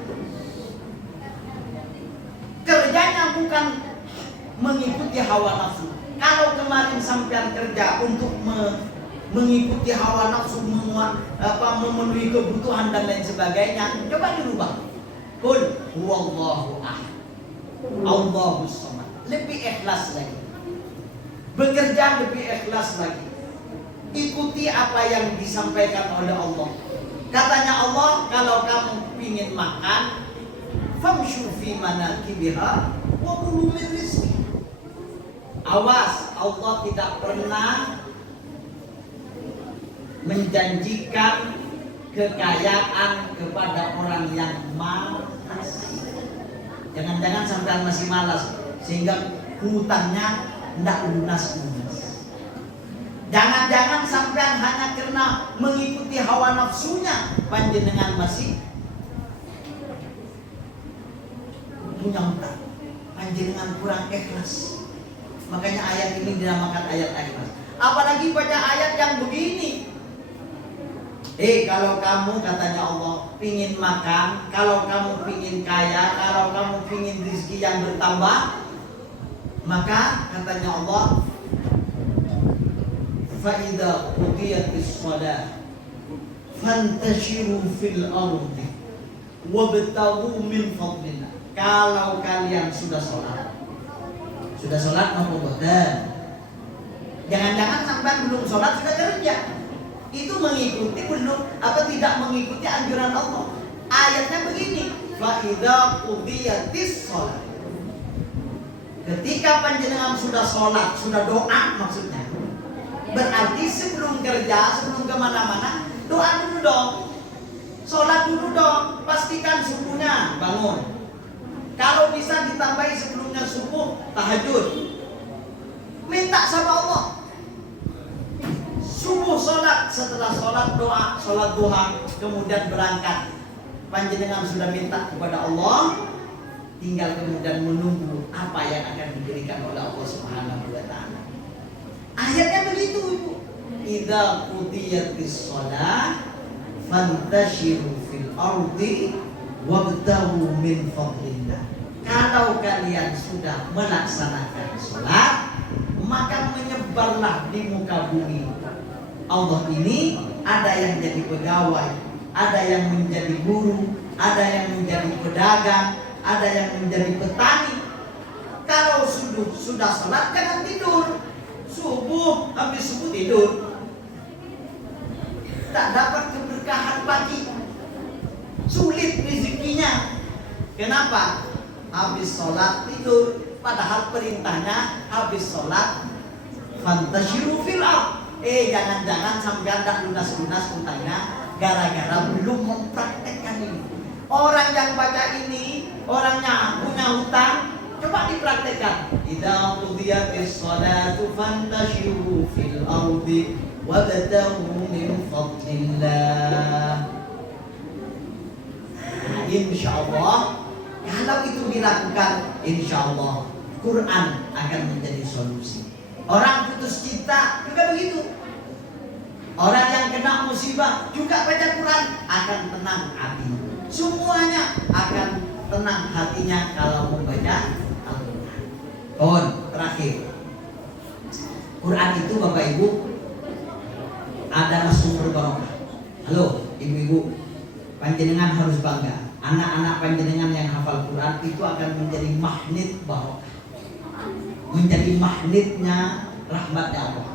Kerjanya bukan mengikuti hawa nafsu. Kalau kemarin sampean kerja untuk mengikuti hawa nafsu, memenuhi kebutuhan dan lain sebagainya, coba dirubah. Qul huwallahu ahad, Allahus samad. Lebih ikhlas lagi. Bekerja lebih ikhlas lagi. Ikuti apa yang disampaikan oleh Allah. Katanya Allah, kalau kamu ingin makan, famshu fi manakibiha wa kulu min rizqi. Awas, Allah tidak pernah menjanjikan kekayaan kepada orang yang malas. Jangan-jangan sampai masih malas sehingga hutangnya tidak lunas-lunas. Jangan-jangan sampean hanya karena mengikuti hawa nafsunya panjenengan masih punya hutang. Panjenengan kurang ikhlas. Makanya ayat ini dinamakan ayat ikhlas. Apalagi baca ayat yang begini. Kalau kamu katanya Allah pingin makan, kalau kamu pingin kaya, kalau kamu pingin rezeki yang bertambah, maka katanya Allah, فَإِذَا قُضِيَتِ الصَّلَاةُ فَانْتَشِرُوا فِي الْأَرْضِ وَابْتَغُوا مِنْ فَضْلِ اللَّهِ. Kalau kalian sudah sholat maupun dan jangan-jangan sampai belum sholat sudah kerja, itu mengikuti tidak mengikuti anjuran Allah. Ayatnya begini, فَإِذَا قُضِيَتِ الصَّلَاةُ. Ketika panjenengan sudah sholat, sudah doa maksudnya. Berarti sebelum kerja, sebelum kemana-mana, doa dulu dong. Sholat dulu dong. Pastikan subuhnya bangun. Kalau bisa ditambahi sebelumnya subuh, tahajud. Minta sama Allah. Subuh sholat setelah sholat doa, sholat duha, kemudian berangkat. Panjenengan sudah minta kepada Allah, tinggal kemudian menunggu apa yang akan diberikan oleh Allah Subhanahu wa taala. Ayatnya begitu, Ibu. Idza qudiyatis shalah fantashiru fil ardi wabtaghu min fadlillah. Kalau kalian sudah melaksanakan sholat, maka menyebarlah di muka bumi Allah ini. Ada yang jadi pegawai, ada yang menjadi guru, ada yang menjadi pedagang, ada yang menjadi petani. Kalau sudah sholat jangan tidur. Subuh, habis subuh tidur, tak dapat keberkahan pagi, sulit rezekinya. Kenapa? Habis sholat tidur, padahal perintahnya habis sholat fantashiru fil ardh. Jangan-jangan sampai tidak lunas-lunas utangnya gara-gara belum mempraktekkan ini. Orang yang baca ini, orangnya punya hutang, coba dipraktekkan. Idza qudiyatis shalatu fantashiru fil ardi wabtaghu min fadlillah. Insyaallah kalau itu dilakukan, insyaallah Quran akan menjadi solusi. Orang putus cinta juga begitu. Orang yang kena musibah juga baca Quran, akan tenang hati. Semuanya akan tenang hatinya kalau membaca Al-Quran. Terakhir, Quran itu Bapak Ibu adalah sumber barokah. Halo ibu-ibu, panjenengan harus bangga. Anak-anak panjenengan yang hafal Quran itu akan menjadi magnet barokah, menjadi magnetnya rahmatnya Allah.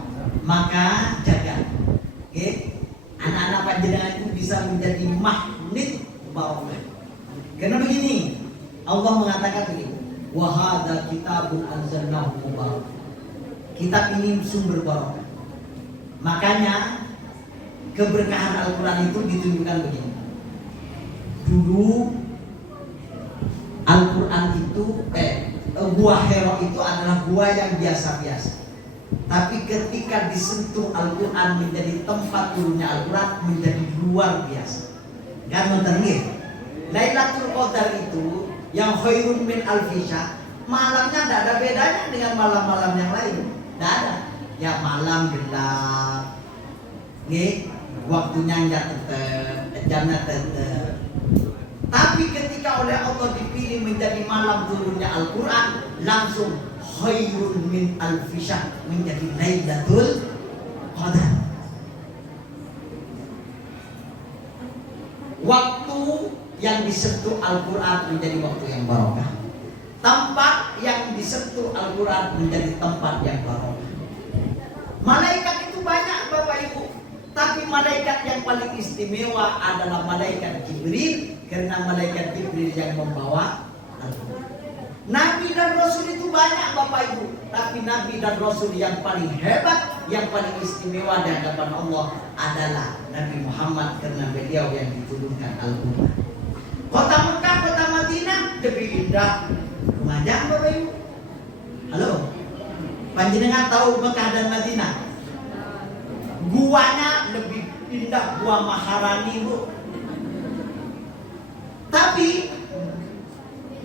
Maka jaga, anak-anak panjenengan itu bisa menjadi magnet barokah. Karena begini, Allah mengatakan begini, wa hadza kitabun anzalnahu mubarak. Kitab ini sumber barokah. Makanya keberkahan Al-Quran itu ditunjukkan begini. Dulu Al-Quran itu gua Hira itu adalah gua yang biasa-biasa. Tapi ketika disentuh Al-Quran menjadi tempat turunnya Al-Quran menjadi luar biasa. Kan menterngir. Lailatul Qadar itu yang khairun min alfi syahr, malamnya tidak ada bedanya dengan malam-malam yang lain. Tidak ada. Ya malam gelap, waktunya nggak tetap, jamnya tetap. Tapi ketika oleh Allah dipilih menjadi malam turunnya Al-Quran, langsung khairun min alfi syahr, menjadi Lailatul Qadar. Waktu yang disentuh Al-Quran menjadi waktu yang barokah. Tempat yang disentuh Al-Quran menjadi tempat yang barokah. Malaikat itu banyak Bapak Ibu, tapi malaikat yang paling istimewa adalah malaikat Jibril, karena malaikat Jibril yang membawa Al-Quran. Nabi dan Rasul itu banyak Bapak Ibu, tapi Nabi dan Rasul yang paling hebat, yang paling istimewa di hadapan Allah adalah Nabi Muhammad, karena beliau yang diturunkan Al-Quran. Kota Mekah, kota Madinah lebih indah. Lumajang Bapak Ibu. Halo, panjenengan tahu Mekah dan Madinah? Guanya lebih indah, gua Maharani Bu. Tapi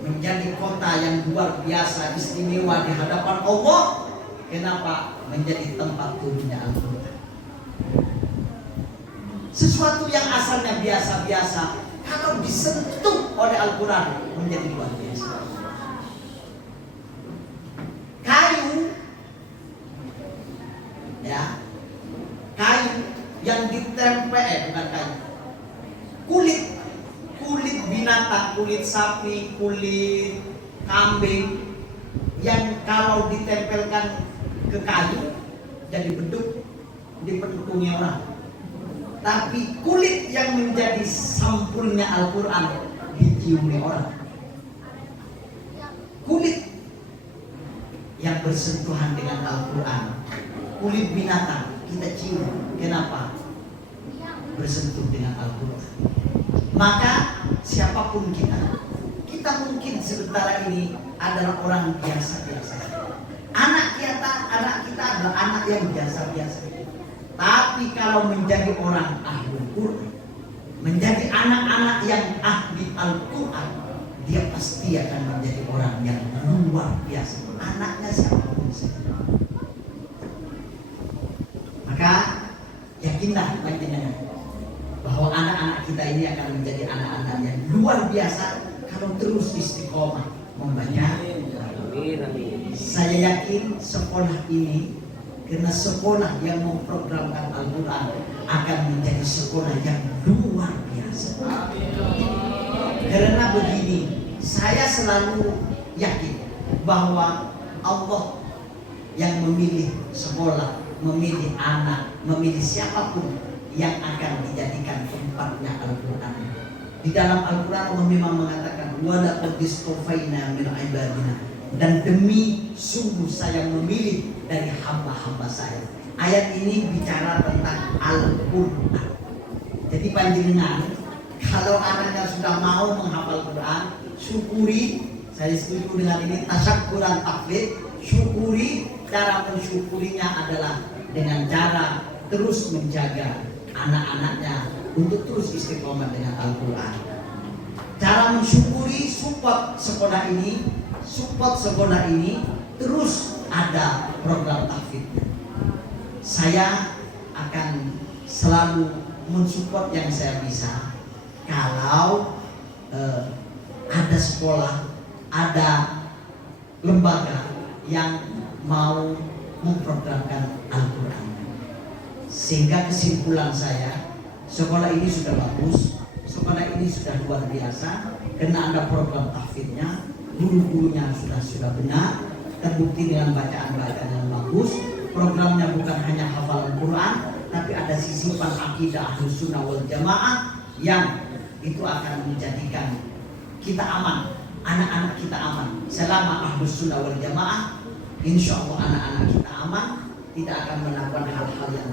menjadi kota yang luar biasa istimewa di hadapan Allah. Kenapa? Menjadi tempat turunnya Al-Quran. Sesuatu yang asalnya biasa-biasa, kalau disentuh oleh Al-Quran menjadi luar biasa. Kayu, ya, kayu yang ditempel, bukan kayu, kulit binatang, kulit sapi, kulit kambing, yang kalau ditempelkan ke kayu jadi beduk, dipentungi orang. Tapi kulit yang menjadi sampulnya Al-Quran diciumi orang. Kulit yang bersentuhan dengan Al-Quran, kulit binatang kita cium. Kenapa? Bersentuh dengan Al-Quran. Maka siapapun kita mungkin sementara ini adalah orang biasa-biasa. Anak kita adalah anak yang biasa-biasa. Tapi kalau menjadi orang ahli Quran, menjadi anak-anak yang ahli Al-Quran, dia pasti akan menjadi orang yang luar biasa. Anaknya siapapun saja. Maka yakinlah panjenengan bahwa anak-anak kita ini akan menjadi anak-anak yang luar biasa kalau terus istiqomah membaca. Saya yakin sekolah ini, karena sekolah yang memprogramkan Al-Quran, akan menjadi sekolah yang luar biasa. Karena begini, saya selalu yakin bahwa Allah yang memilih sekolah, memilih anak, memilih siapapun yang akan dijadikan tempatnya Al-Quran. Di dalam Al-Quran Allah memang mengatakan walaqad istofaina min ibadina, dan demi sungguh saya memilih dari hamba-hamba saya. Ayat ini bicara tentang Al-Quran. Jadi panjenengan kalau anaknya sudah mau menghafal Quran, syukuri. Saya setuju dengan ini, tasyakuran taklid. Syukuri. Cara mensyukurinya adalah dengan cara terus menjaga anak-anaknya untuk terus istiqomah dengan Al-Quran. Cara mensyukuri support sekolah ini terus ada program tahfidz. Saya akan selalu mensupport yang saya bisa. Kalau ada sekolah, ada lembaga yang mau memprogramkan Al-Quran, sehingga kesimpulan saya, sekolah ini sudah bagus, sekolah ini sudah luar biasa, karena ada program tahfidznya, guru-gurunya sudah benar, terbukti dengan bacaan-bacaan yang bagus. Programnya bukan hanya hafalan Quran, tapi ada sisipan akidah Ahlus Sunnah wal Jamaah yang itu akan menjadikan kita aman, anak-anak kita aman. Selama Ahlus Sunnah wal Jamaah, insya Allah anak-anak kita aman, tidak akan melakukan hal-hal yang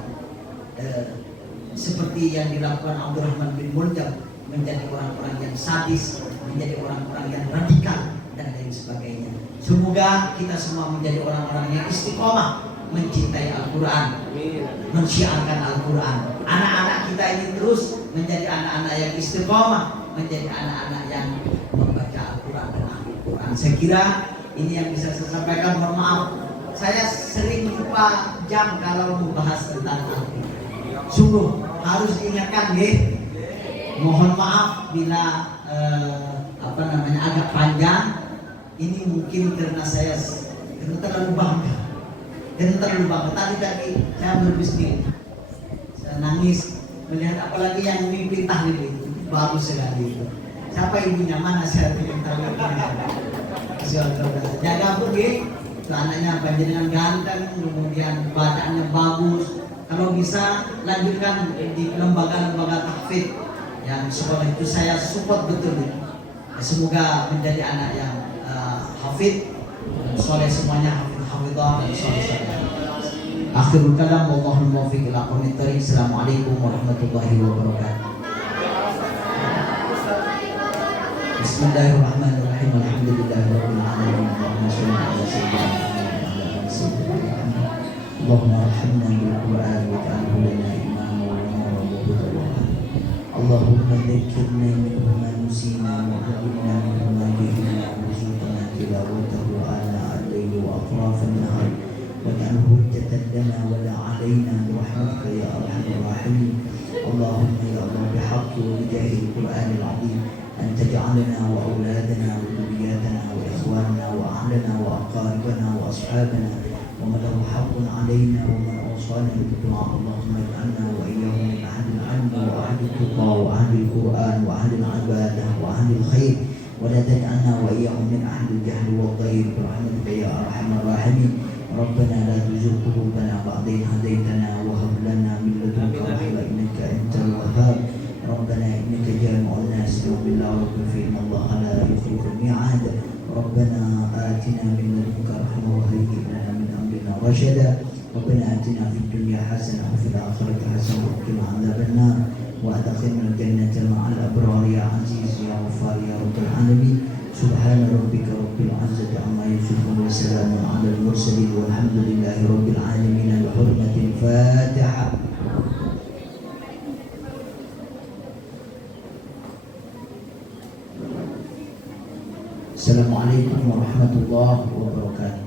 seperti yang dilakukan Abdurrahman bin Muljam, menjadi orang-orang yang sadis, menjadi orang-orang yang radikal dan lain sebagainya. Semoga kita semua menjadi orang-orang yang istiqomah mencintai Al-Quran, mensyiarkan Al-Quran. Anak-anak kita ini terus menjadi anak-anak yang istiqomah, menjadi anak-anak yang membaca Al-Quran dan Al-Quran. Saya kira ini yang bisa saya sampaikan. Mohon maaf, saya sering lupa jam kalau membahas tentang Al-Quran. Sungguh harus diingatkan, mohon maaf bila agak panjang. Ini mungkin karena saya terlalu bangga. Tadi saya berbisnis, saya nangis melihat apalagi yang mimpi tahlil itu bagus sekali itu. Siapa ibunya, mana saya ingin tahu. Jaga pergi, anaknya panjenengan ganteng, kemudian bacaannya bagus. Kalau bisa lanjutkan di lembaga-lembaga tahfidz yang sekolah itu, saya support betul. Semoga menjadi anak yang hafidh, soleh semuanya, hafidhah dan soleh. Akhirul kalam, wallahul muwaffiq ila aqwamit thoriq. Assalamualaikum warahmatullahi wabarakatuh. Bismillahirrahmanirrahim. Alhamdulillahirabbil alamin. Allahumma shalli ala sayyidina Muhammad. Allahumma arhamna bil Qur'an waj'alhu lana imama wa nuran wa hudan. Allahumma dhakkirna minhu ma nusina wa 'allimna minhu ma jahilna warzuqna tilawatahu ana al-layli wa atrafan nahar waj'alhu hujjatan lana wa la 'alaina birahmatika ya arhamar rahimin. Allahumma ya Allah, bihaqqi wa bijahil Qur'anil 'azim أن تجعلنا وأولادنا وذرياتنا وإخواننا وأهلنا وأقاربنا وأصحابنا ومن له حق علينا ومن أوصانا بالدعاء، اللهم اجعلنا وإياهم من أهل العلم وأهل التقى وأهل القرآن وأهل العبادة وأهل الخير، ولا تجعلنا وإياهم من أهل الجهل والضير برحمتك يا أرحم الراحمين. ربنا لا تزغ قلوبنا بعد إذ هديتنا وهب لنا من لدنك رحمة إنك أنت الوهاب. ربنا إنك جامع الناس ليوم لا ريب فيه إن الله لا يخلف الميعاد. ربنا آتنا من لدنك رحمة وهيئ لنا من أمرنا رشدا. ربنا آتنا في الدنيا حسنة وفي الآخرة حسنة وقنا عذاب النار وأدخلنا الجنة مع الأبرار يا عزيز يا غفار يا رب العالمين. سبحان ربك رب العزة عما يصفون وسلام على المرسلين والحمد لله رب العالمين. بحرمة الفاتحة. Assalamualaikum warahmatullahi wabarakatuh.